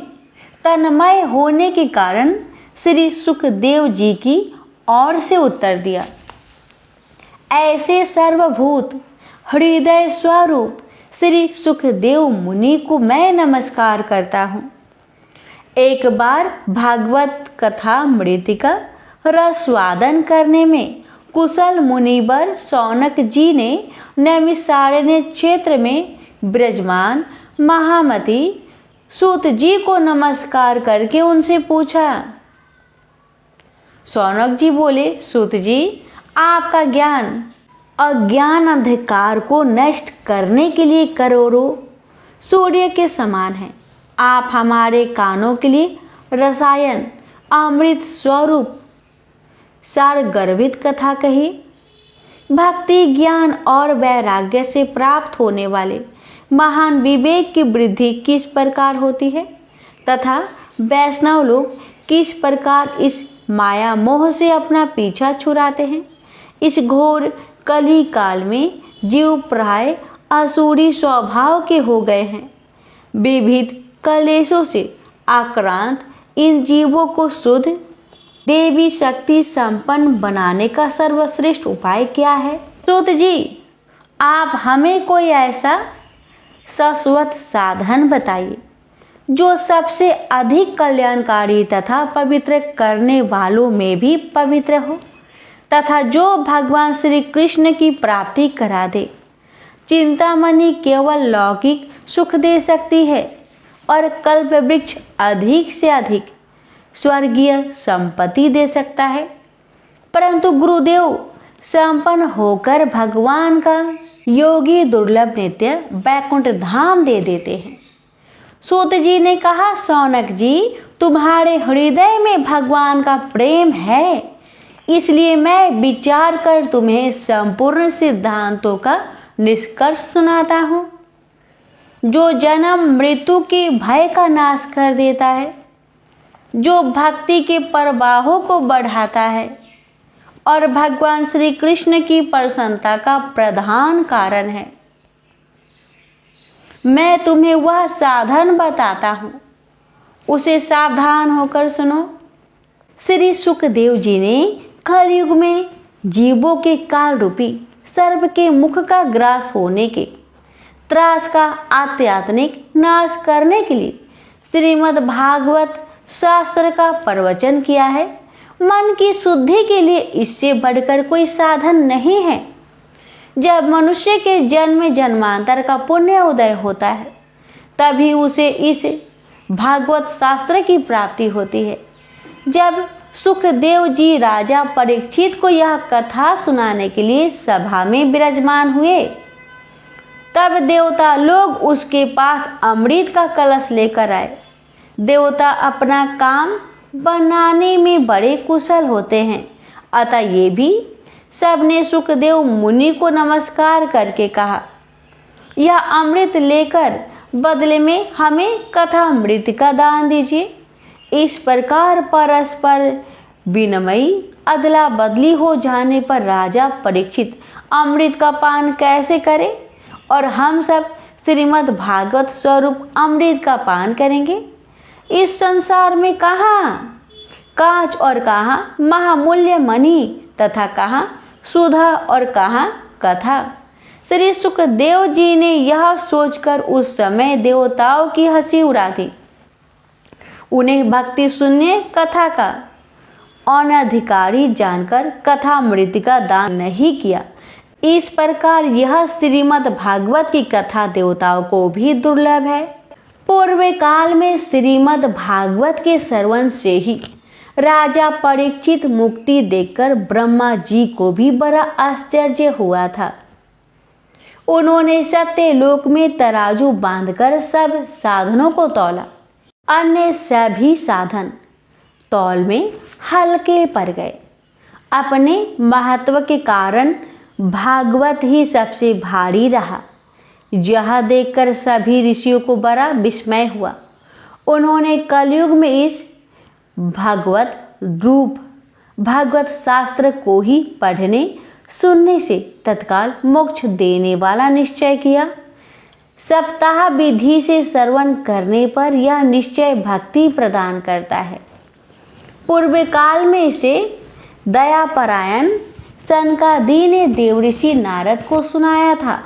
तन्मय होने के कारण श्री सुखदेव जी की ओर से उत्तर दिया, ऐसे सर्वभूत हृदय स्वरूप श्री सुखदेव मुनि को मैं नमस्कार करता हूँ। एक बार भागवत कथा मृतिका रसवादन करने में कुशल मुनिवर शौनक जी ने नैमिषारण्य क्षेत्र में विराजमान महामती सूत जी को नमस्कार करके उनसे पूछा। शौनक जी बोले, सूत जी, आपका ज्ञान अज्ञान अंधकार को नष्ट करने के लिए करोड़ों सूर्य के समान है। आप हमारे कानों के लिए रसायन अमृत स्वरूप सार गर्भित कथा कही। भक्ति, ज्ञान और वैराग्य से प्राप्त होने वाले महान विवेक की वृद्धि किस प्रकार होती है तथा वैष्णव लोग किस प्रकार इस माया मोह से अपना पीछा छुड़ाते हैं। इस घोर कली काल में जीव प्राय असुरी स्वभाव के हो गए हैं। विविध कलेशों से आक्रांत इन जीवों को शुद्ध देवी शक्ति संपन्न बनाने का सर्वश्रेष्ठ उपाय क्या है? सूत जी, आप हमें कोई ऐसा शाश्वत साधन बताइए जो सबसे अधिक कल्याणकारी तथा पवित्र करने वालों में भी पवित्र हो तथा जो भगवान श्री कृष्ण की प्राप्ति करा दे। चिंतामणि केवल लौकिक सुख दे सकती है और कल्प वृक्ष अधिक से अधिक स्वर्गीय संपत्ति दे सकता है, परंतु गुरुदेव संपन्न होकर भगवान का योगी दुर्लभ नित्य बैकुंठ धाम दे देते हैं। सूत जी ने कहा, शौनक जी, तुम्हारे हृदय में भगवान का प्रेम है, इसलिए मैं विचार कर तुम्हें संपूर्ण सिद्धांतों का निष्कर्ष सुनाता हूं, जो जन्म मृत्यु के भय का नाश कर देता है, जो भक्ति के प्रवाहों को बढ़ाता है और भगवान श्री कृष्ण की प्रसन्नता का प्रधान कारण है। मैं तुम्हें वह साधन बताता हूं, उसे सावधान होकर सुनो। श्री सुखदेव जी ने कलयुग में जीवों के काल रूपी सर्प के मुख का ग्रास होने के त्रास का आध्यात्मिक नाश करने के लिए श्रीमद् भागवत शास्त्र का प्रवचन किया है। मन की शुद्धि के लिए इससे बढ़कर कोई साधन नहीं है। जब मनुष्य के जन्म जन्मांतर का पुण्य उदय होता है, तभी उसे इस भागवत शास्त्र की प्राप्ति होती है। जब सुखदेव जी राजा परीक्षित को यह कथा सुनाने के लिए सभा में विराजमान हुए, तब देवता लोग उसके पास अमृत का कलश लेकर आए। देवता अपना काम बनाने में बड़े कुशल होते हैं, अतः ये भी सबने सुखदेव मुनि को नमस्कार करके कहा, यह अमृत लेकर बदले में हमें कथा अमृत का दान दीजिए। इस प्रकार परस्पर विनिमयी अदला बदली हो जाने पर राजा परीक्षित अमृत का पान कैसे करे और हम सब श्रीमद् भागवत स्वरूप अमृत का पान करेंगे। इस संसार में कहाँ कांच और कहाँ महामूल्य मणि तथा कहाँ सुधा और कहाँ कथा। श्री सुखदेव जी ने यह सोचकर उस समय देवताओं की हंसी उड़ा दी। उन्हें भक्ति शून्य कथा का अनधिकारी जानकर कथा अमृत का दान नहीं किया। इस प्रकार यह श्रीमद् भागवत की कथा देवताओं को भी दुर्लभ है। पूर्व काल में श्रीमद् भागवत के श्रवण से ही राजा परीक्षित मुक्ति देखकर ब्रह्मा जी को भी बड़ा आश्चर्य हुआ था। उन्होंने सत्य लोक में तराजू बांधकर सब साधनों को तौला। अन्य सभी साधन तौल में हल्के पड़ गए। अपने महत्व के कारण भागवत ही सबसे भारी रहा। यह देखकर सभी ऋषियों को बड़ा विस्मय हुआ। उन्होंने कलयुग में इस भागवत रूप भागवत शास्त्र को ही पढ़ने सुनने से तत्काल मोक्ष देने वाला निश्चय किया। सप्ताह विधि से श्रवण करने पर यह निश्चय भक्ति प्रदान करता है। पूर्व काल में इसे दयापरायण सनकादि ने देवऋषि नारद को सुनाया था।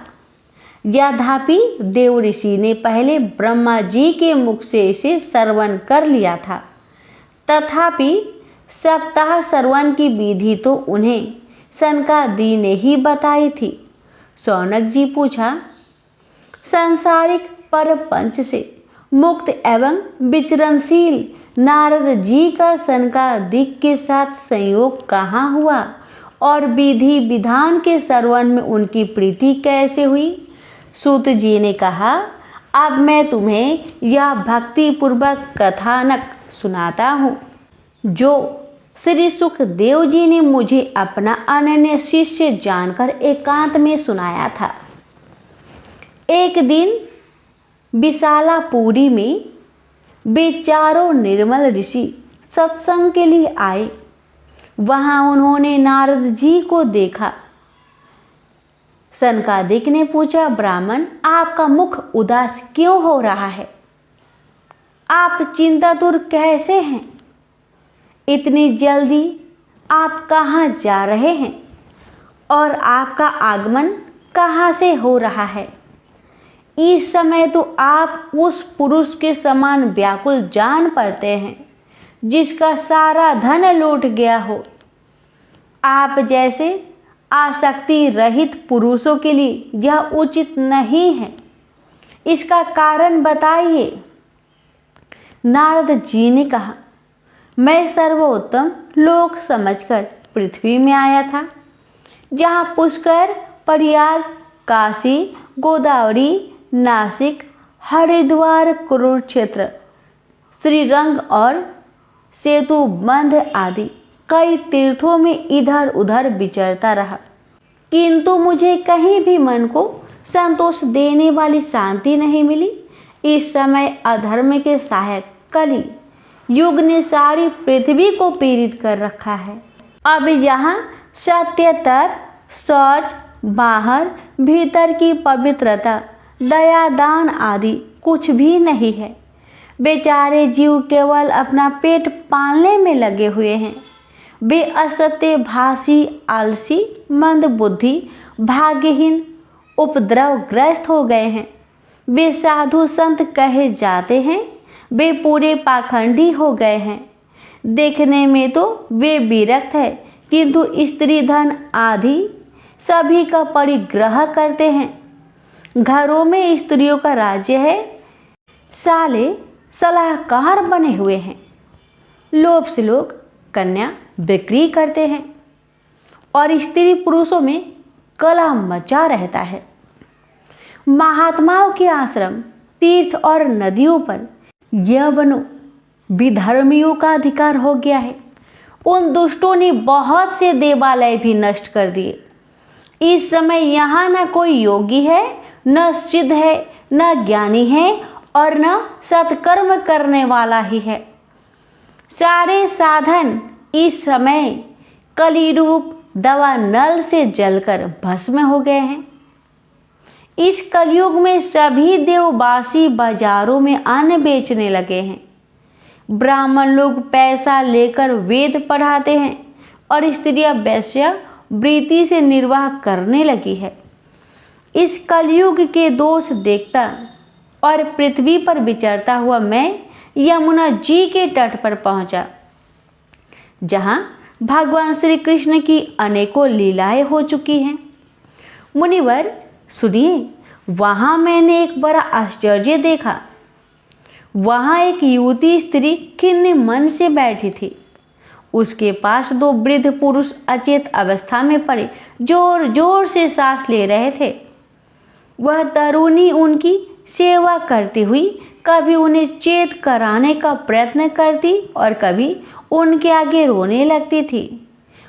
यद्यपि देवऋषि ने पहले ब्रह्मा जी के मुख से इसे श्रवण कर लिया था, तथापि सप्ताह श्रवण की विधि तो उन्हें सनकादि ने ही बताई थी। शौनक जी पूछा, सांसारिक परपंच से मुक्त एवं विचरणशील नारद जी का सनकादिक के साथ संयोग कहाँ हुआ और विधि विधान के श्रवण में उनकी प्रीति कैसे हुई? सूत जी ने कहा, अब मैं तुम्हें यह भक्ति पूर्वक कथानक सुनाता हूँ जो श्री सुखदेव जी ने मुझे अपना अनन्य शिष्य जानकर एकांत में सुनाया था। एक दिन विशालापुरी में वे चारों निर्मल ऋषि सत्संग के लिए आए। वहां उन्होंने नारद जी को देखा। सनकादिक ने पूछा, ब्राह्मण, आपका मुख उदास क्यों हो रहा है? आप चिंतातुर कैसे हैं? इतनी जल्दी आप कहाँ जा रहे हैं और आपका आगमन कहाँ से हो रहा है? इस समय तो आप उस पुरुष के समान व्याकुल जान पड़ते हैं जिसका सारा धन लूट गया हो। आप जैसे आसक्ति रहित पुरुषों के लिए यह उचित नहीं है। इसका कारण बताइए। नारद जी ने कहा, मैं सर्वोत्तम लोक समझकर पृथ्वी में आया था, जहाँ पुष्कर, प्रयाग, काशी, गोदावरी, नासिक, हरिद्वार, कुरुक्षेत्र, श्रीरंग और सेतुबंध आदि कई तीर्थों में इधर उधर विचरता रहा, किंतु मुझे कहीं भी मन को संतोष देने वाली शांति नहीं मिली। इस समय अधर्म के सहायक कली युग ने सारी पृथ्वी को पीड़ित कर रखा है। अब यहाँ सत्य, तप, शौच, बाहर भीतर की पवित्रता, दया, दान आदि कुछ भी नहीं है। बेचारे जीव केवल अपना पेट पालने में लगे हुए हैं। वे असत्य भाषी, आलसी, मंद बुद्धि, भाग्यहीन, उपद्रवग्रस्त हो गए हैं। वे साधु संत कहे जाते हैं, वे पूरे पाखंडी हो गए हैं। देखने में तो वे विरक्त है, किंतु स्त्री धन आदि सभी का परिग्रह करते हैं। घरों में स्त्रियों का राज्य है, साले सलाहकार बने हुए हैं। लोभ से लोग कन्या बिक्री करते हैं और स्त्री पुरुषों में कलह मचा रहता है। महात्माओं के आश्रम, तीर्थ और नदियों पर यवनों, विधर्मियों का अधिकार हो गया है। उन दुष्टों ने बहुत से देवालय भी नष्ट कर दिए। इस समय यहाँ न कोई योगी है, न सिद्ध है, न ज्ञानी है और न सत्कर्म करने वाला ही है। सारे साधन इस समय कली रूप दवा नल से जलकर भस्म हो गए हैं। इस कलयुग में सभी देववासी बाजारों में अन्न बेचने लगे हैं। ब्राह्मण लोग पैसा लेकर वेद पढ़ाते हैं और स्त्रियां वैश्या वृत्ति से निर्वाह करने लगी है। इस कलयुग के दोष देखता और पृथ्वी पर विचरता हुआ मैं यमुना जी के तट पर पहुंचा, जहां भगवान श्री कृष्ण की अनेकों लीलाएं हो चुकी हैं। मुनिवर सुनिए, वहां मैंने एक बड़ा आश्चर्य देखा। वहां एक युवती स्त्री खिन्न मन से बैठी थी। उसके पास दो वृद्ध पुरुष अचेत अवस्था में पड़े जोर जोर से सांस ले रहे थे। वह तरुणी उनकी सेवा करती हुई कभी उन्हें चेत कराने का प्रयत्न करती और कभी उनके आगे रोने लगती थी।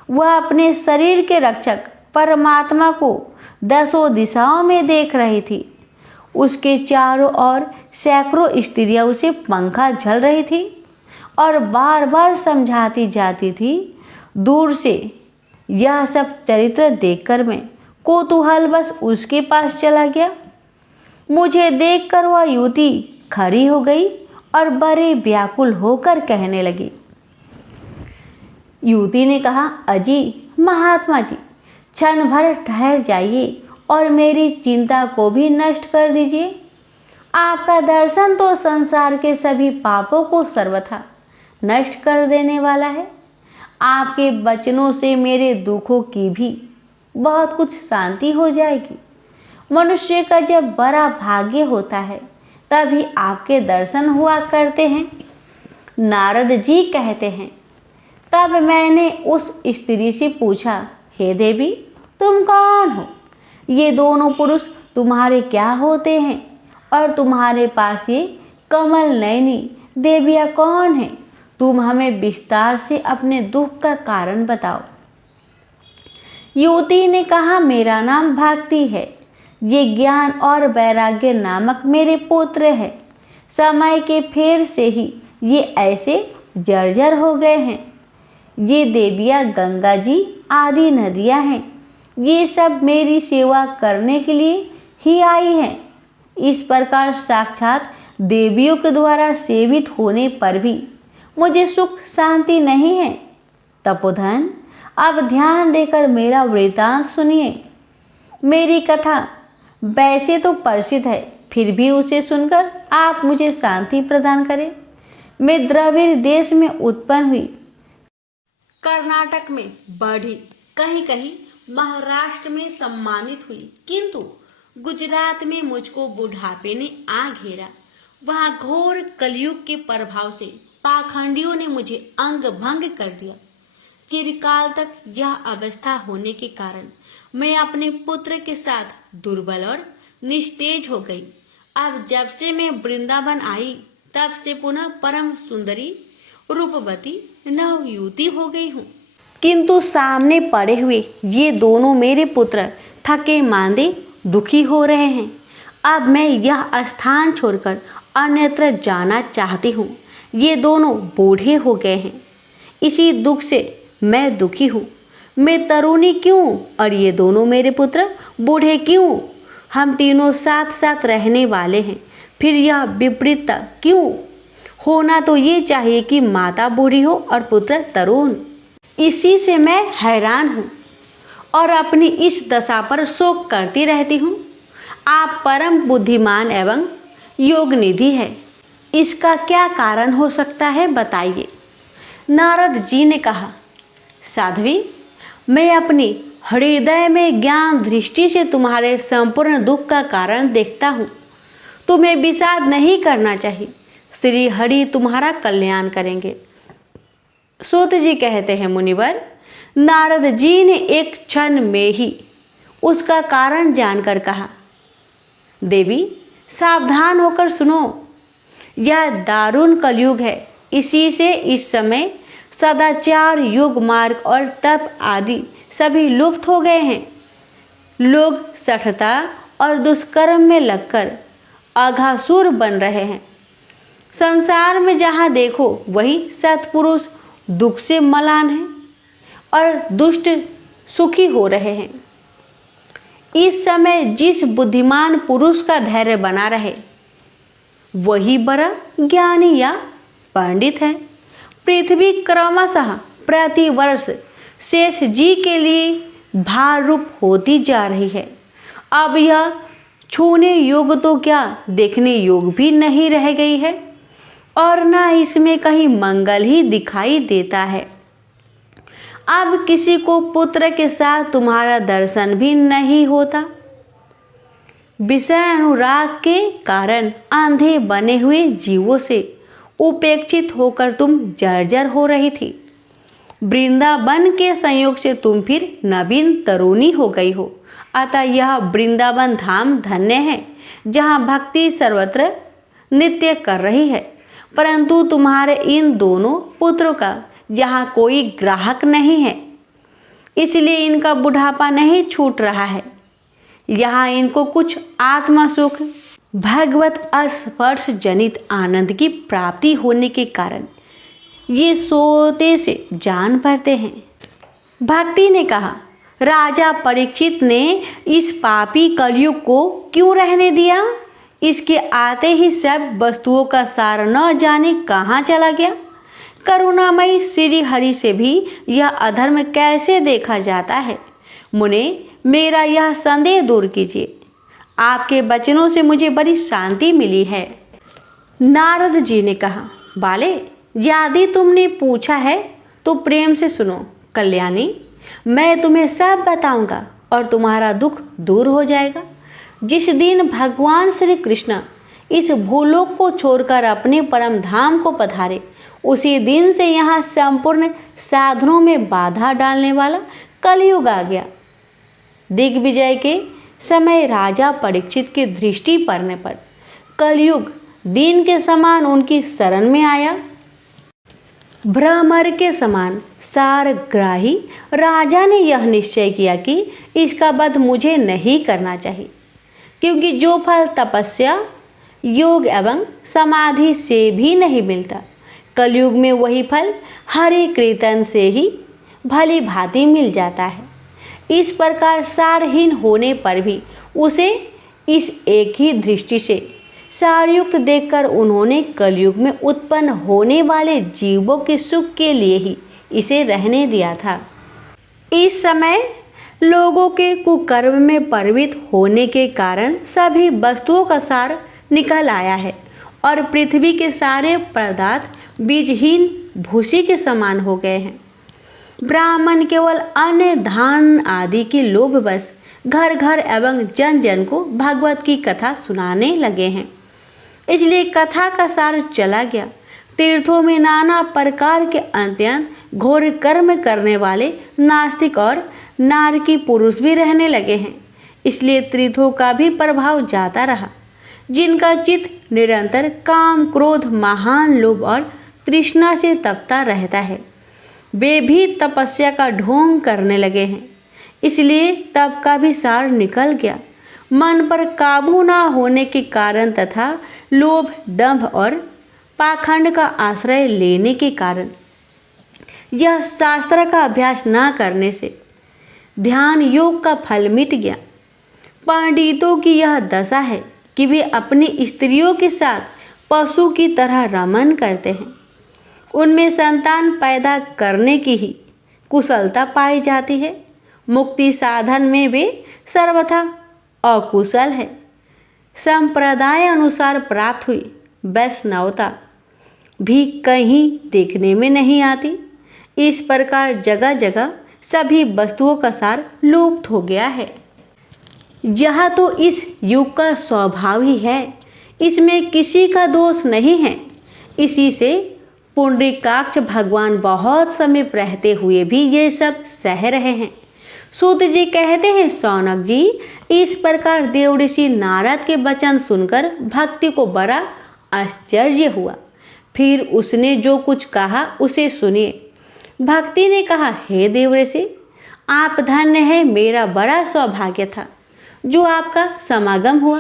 वह अपने शरीर के रक्षक परमात्मा को दसों दिशाओं में देख रही थी। उसके चारों ओर सैकड़ों स्त्रियां उसे पंखा झल रही थी और बार बार समझाती जाती थी। दूर से यह सब चरित्र देखकर मैं कौतूहलवश उसके पास चला गया। मुझे देखकर वह युवती खड़ी हो गई और बड़े व्याकुल होकर कहने लगी। युवती ने कहा, अजी महात्मा जी, क्षण भर ठहर जाइए और मेरी चिंता को भी नष्ट कर दीजिए। आपका दर्शन तो संसार के सभी पापों को सर्वथा नष्ट कर देने वाला है। आपके वचनों से मेरे दुखों की भी बहुत कुछ शांति हो जाएगी। मनुष्य का जब बड़ा भाग्य होता है तभी आपके दर्शन हुआ करते हैं। नारद जी कहते हैं, तब मैंने उस स्त्री से पूछा, हे देवी, तुम कौन हो? ये दोनों पुरुष तुम्हारे क्या होते हैं और तुम्हारे पास ये कमल नयनी देवियाँ कौन है? तुम हमें विस्तार से अपने दुख का कारण बताओ। युवती ने कहा, मेरा नाम भक्ति है। ये ज्ञान और वैराग्य नामक मेरे पुत्र है। समय के फेर से ही ये ऐसे जर्जर हो गए हैं। ये देवियाँ गंगा जी आदि नदियाँ हैं। ये सब मेरी सेवा करने के लिए ही आई हैं। इस प्रकार साक्षात देवियों के द्वारा सेवित होने पर भी मुझे सुख शांति नहीं है। तपोधन, अब ध्यान देकर मेरा वृत्तांत सुनिए। मेरी कथा वैसे तो प्रसिद्ध है, फिर भी उसे सुनकर आप मुझे शांति प्रदान करें। मैं द्रविड़ देश में उत्पन्न हुई, कर्नाटक में बढ़ी, कहीं कहीं महाराष्ट्र में सम्मानित हुई, किंतु गुजरात में मुझको बुढ़ापे ने आ घेरा। वहां घोर कलयुग के प्रभाव से पाखंडियों ने मुझे अंग भंग कर दिया। चिरकाल तक यह अवस्था होने के कारण मैं अपने पुत्र के साथ दुर्बल और निस्तेज हो गई। अब जब से मैं वृंदावन आई तब से पुनः परम सुंदरी रूपवती नवयुवती हो गई हूँ। किंतु सामने पड़े हुए ये दोनों मेरे पुत्र थके मांदे दुखी हो रहे हैं। अब मैं यह स्थान छोड़कर अन्यत्र जाना चाहती हूँ। ये दोनों बूढ़े हो गए हैं, इसी दुख से मैं दुखी हूँ। मैं तरुणी क्यों और ये दोनों मेरे पुत्र बूढ़े क्यों? हम तीनों साथ साथ रहने वाले हैं, फिर यह विपरीतता क्यों? होना तो ये चाहिए कि माता बूढ़ी हो और पुत्र तरुण। इसी से मैं हैरान हूँ और अपनी इस दशा पर शोक करती रहती हूँ। आप परम बुद्धिमान एवं योग निधि है, इसका क्या कारण हो सकता है बताइए। नारद जी ने कहा, साध्वी, मैं अपनी हृदय में ज्ञान दृष्टि से तुम्हारे संपूर्ण दुख का कारण देखता हूँ। तुम्हें विषाद नहीं करना चाहिए, श्री हरि तुम्हारा कल्याण करेंगे। सूत जी कहते हैं, मुनिवर, नारद जी ने एक क्षण में ही उसका कारण जानकर कहा, देवी सावधान होकर सुनो, यह दारुण कलयुग है। इसी से इस समय सदाचार, युग मार्ग और तप आदि सभी लुप्त हो गए हैं। लोग सठता और दुष्कर्म में लगकर अघासुर बन रहे हैं। संसार में जहाँ देखो वही सत्पुरुष दुख से मलान है और दुष्ट सुखी हो रहे हैं। इस समय जिस बुद्धिमान पुरुष का धैर्य बना रहे वही बड़ा ज्ञानी या पंडित है। पृथ्वी क्रमशः प्रति वर्ष शेष जी के लिए भार रूप होती जा रही है। अब यह छूने योग तो क्या देखने योग भी नहीं रह गई है और न इसमें कहीं मंगल ही दिखाई देता है। अब किसी को पुत्र के साथ तुम्हारा दर्शन भी नहीं होता। विषय अनुराग के कारण अंधे बने हुए जीवों से उपेक्षित होकर तुम जर्जर हो रही थी। वृंदावन के संयोग से तुम फिर नवीन तरुणी हो गई हो। अतः यह वृंदावन धाम धन्य है, जहाँ भक्ति सर्वत्र नित्य कर रही है। परंतु तुम्हारे इन दोनों पुत्रों का यहाँ कोई ग्राहक नहीं है, इसलिए इनका बुढ़ापा नहीं छूट रहा है। यहाँ इनको कुछ आत्मा सुख, भगवत स्पर्श जनित आनंद की प्राप्ति होने के कारण ये सोते से जान पड़ते हैं। भक्ति ने कहा, राजा परीक्षित ने इस पापी कलयुग को क्यों रहने दिया? इसके आते ही सब वस्तुओं का सार न जाने कहाँ चला गया। करुणामयी श्री हरि से भी यह अधर्म कैसे देखा जाता है? मुने, मेरा यह संदेह दूर कीजिए। आपके वचनों से मुझे बड़ी शांति मिली है। नारद जी ने कहा, बाले, यदि तुमने पूछा है तो प्रेम से सुनो। कल्याणी, मैं तुम्हें सब बताऊंगा और तुम्हारा दुख दूर हो जाएगा। जिस दिन भगवान श्री कृष्ण इस भूलोक को छोड़कर अपने परम धाम को पधारे, उसी दिन से यहाँ संपूर्ण साधनों में बाधा डालने वाला कलयुग आ गया। दिग्विजय के समय राजा परीक्षित की दृष्टि पड़ने पर कलयुग दिन के समान उनकी शरण में आया। भ्रमर के समान सारग्राही राजा ने यह निश्चय किया कि इसका वध मुझे नहीं करना चाहिए, क्योंकि जो फल तपस्या, योग एवं समाधि से भी नहीं मिलता, कलयुग में वही फल हरि कीर्तन से ही भली भांति मिल जाता है। इस प्रकार सारहीन होने पर भी उसे इस एक ही दृष्टि से सारयुक्त देखकर उन्होंने कलयुग में उत्पन्न होने वाले जीवों के सुख के लिए ही इसे रहने दिया था। इस समय लोगों के कुकर्म में प्रवृत्त होने के कारण सभी वस्तुओं का सार निकल आया है और पृथ्वी के सारे पदार्थ बीजहीन भूसी के समान हो गए हैं। ब्राह्मण केवल अन्न धान आदि की लोभवश घर घर एवं जन जन को भागवत की कथा सुनाने लगे हैं। इसलिए कथा का सार चला गया। तीर्थों में नाना प्रकार के अत्यंत घोर कर्म करने वाले नास्तिक और नारकी पुरुष भी रहने लगे हैं। इसलिए तीर्थों का भी प्रभाव जाता रहा। जिनका चित्त निरंतर काम, क्रोध, महान लोभ और तृष्णा से तपता रहता है, वे भी तपस्या का ढोंग करने लगे हैं। इसलिए तप का भी सार निकल गया। मन पर काबू ना होने के कारण तथा लोभ, दंभ और पाखंड का आश्रय लेने के कारण, यह शास्त्र का अभ्यास ना करने से ध्यान योग का फल मिट गया। पंडितों की यह दशा है कि वे अपनी स्त्रियों के साथ पशु की तरह रमन करते हैं। उनमें संतान पैदा करने की ही कुशलता पाई जाती है। मुक्ति साधन में वे सर्वथा अकुशल है। संप्रदाय अनुसार प्राप्त हुई वैष्णवता भी कहीं देखने में नहीं आती। इस प्रकार जगह जगह सभी वस्तुओं का सार लुप्त हो गया है। यह तो इस युग का स्वभाव ही है, इसमें किसी का दोष नहीं है। इसी से पुंडरीकाक्ष भगवान बहुत समय रहते हुए भी ये सब सह रहे हैं। सूत जी कहते हैं, शौनक जी, इस प्रकार देव ऋषि नारद के वचन सुनकर भक्ति को बड़ा आश्चर्य हुआ। फिर उसने जो कुछ कहा उसे सुनिए। भक्ति ने कहा, हे देव ऋषि, आप धन्य है। मेरा बड़ा सौभाग्य था जो आपका समागम हुआ।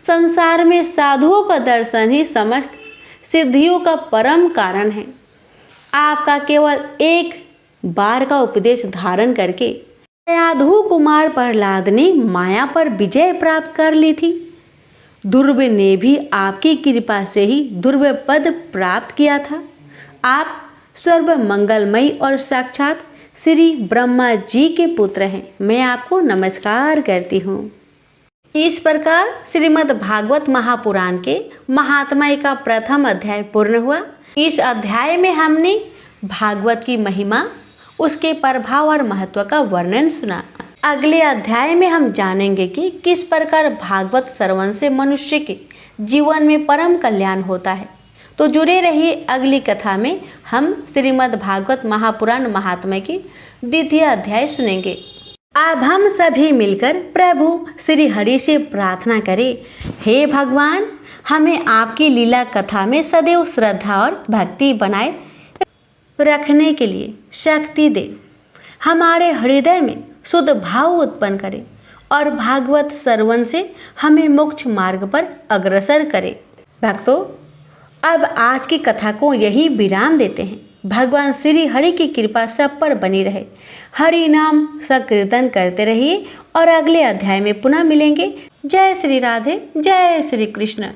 संसार में साधुओं का दर्शन ही समस्त सिद्धियों का परम कारण है। आपका केवल एक बार का उपदेश धारण करके साधु कुमार प्रहलाद ने माया पर विजय प्राप्त कर ली थी। ध्रुव ने भी आपकी कृपा से ही ध्रुव पद प्राप्त किया था। आप सर्व मंगलमयी और साक्षात श्री ब्रह्मा जी के पुत्र हैं। मैं आपको नमस्कार करती हूँ। इस प्रकार श्रीमद् भागवत महापुराण के महात्म्य का प्रथम अध्याय पूर्ण हुआ। इस अध्याय में हमने भागवत की महिमा, उसके प्रभाव और महत्व का वर्णन सुना। अगले अध्याय में हम जानेंगे कि किस प्रकार भागवत श्रवण से मनुष्य के जीवन में परम कल्याण होता है। तो जुड़े रहिए, अगली कथा में हम श्रीमद् भागवत महापुराण महात्म्य की द्वितीय अध्याय सुनेंगे। अब हम सभी मिलकर प्रभु श्री हरि से प्रार्थना करें, हे भगवान, हमें आपकी लीला कथा में सदैव श्रद्धा और भक्ति बनाए रखने के लिए शक्ति दे। हमारे हृदय में शुद्ध भाव उत्पन्न करे और भागवत श्रवण से हमें मोक्ष मार्ग पर अग्रसर करे। भक्तों, अब आज की कथा को यही विराम देते हैं। भगवान श्री हरि की कृपा सब पर बनी रहे। हरि नाम संकीर्तन करते रहिए और अगले अध्याय में पुनः मिलेंगे। जय श्री राधे, जय श्री कृष्ण।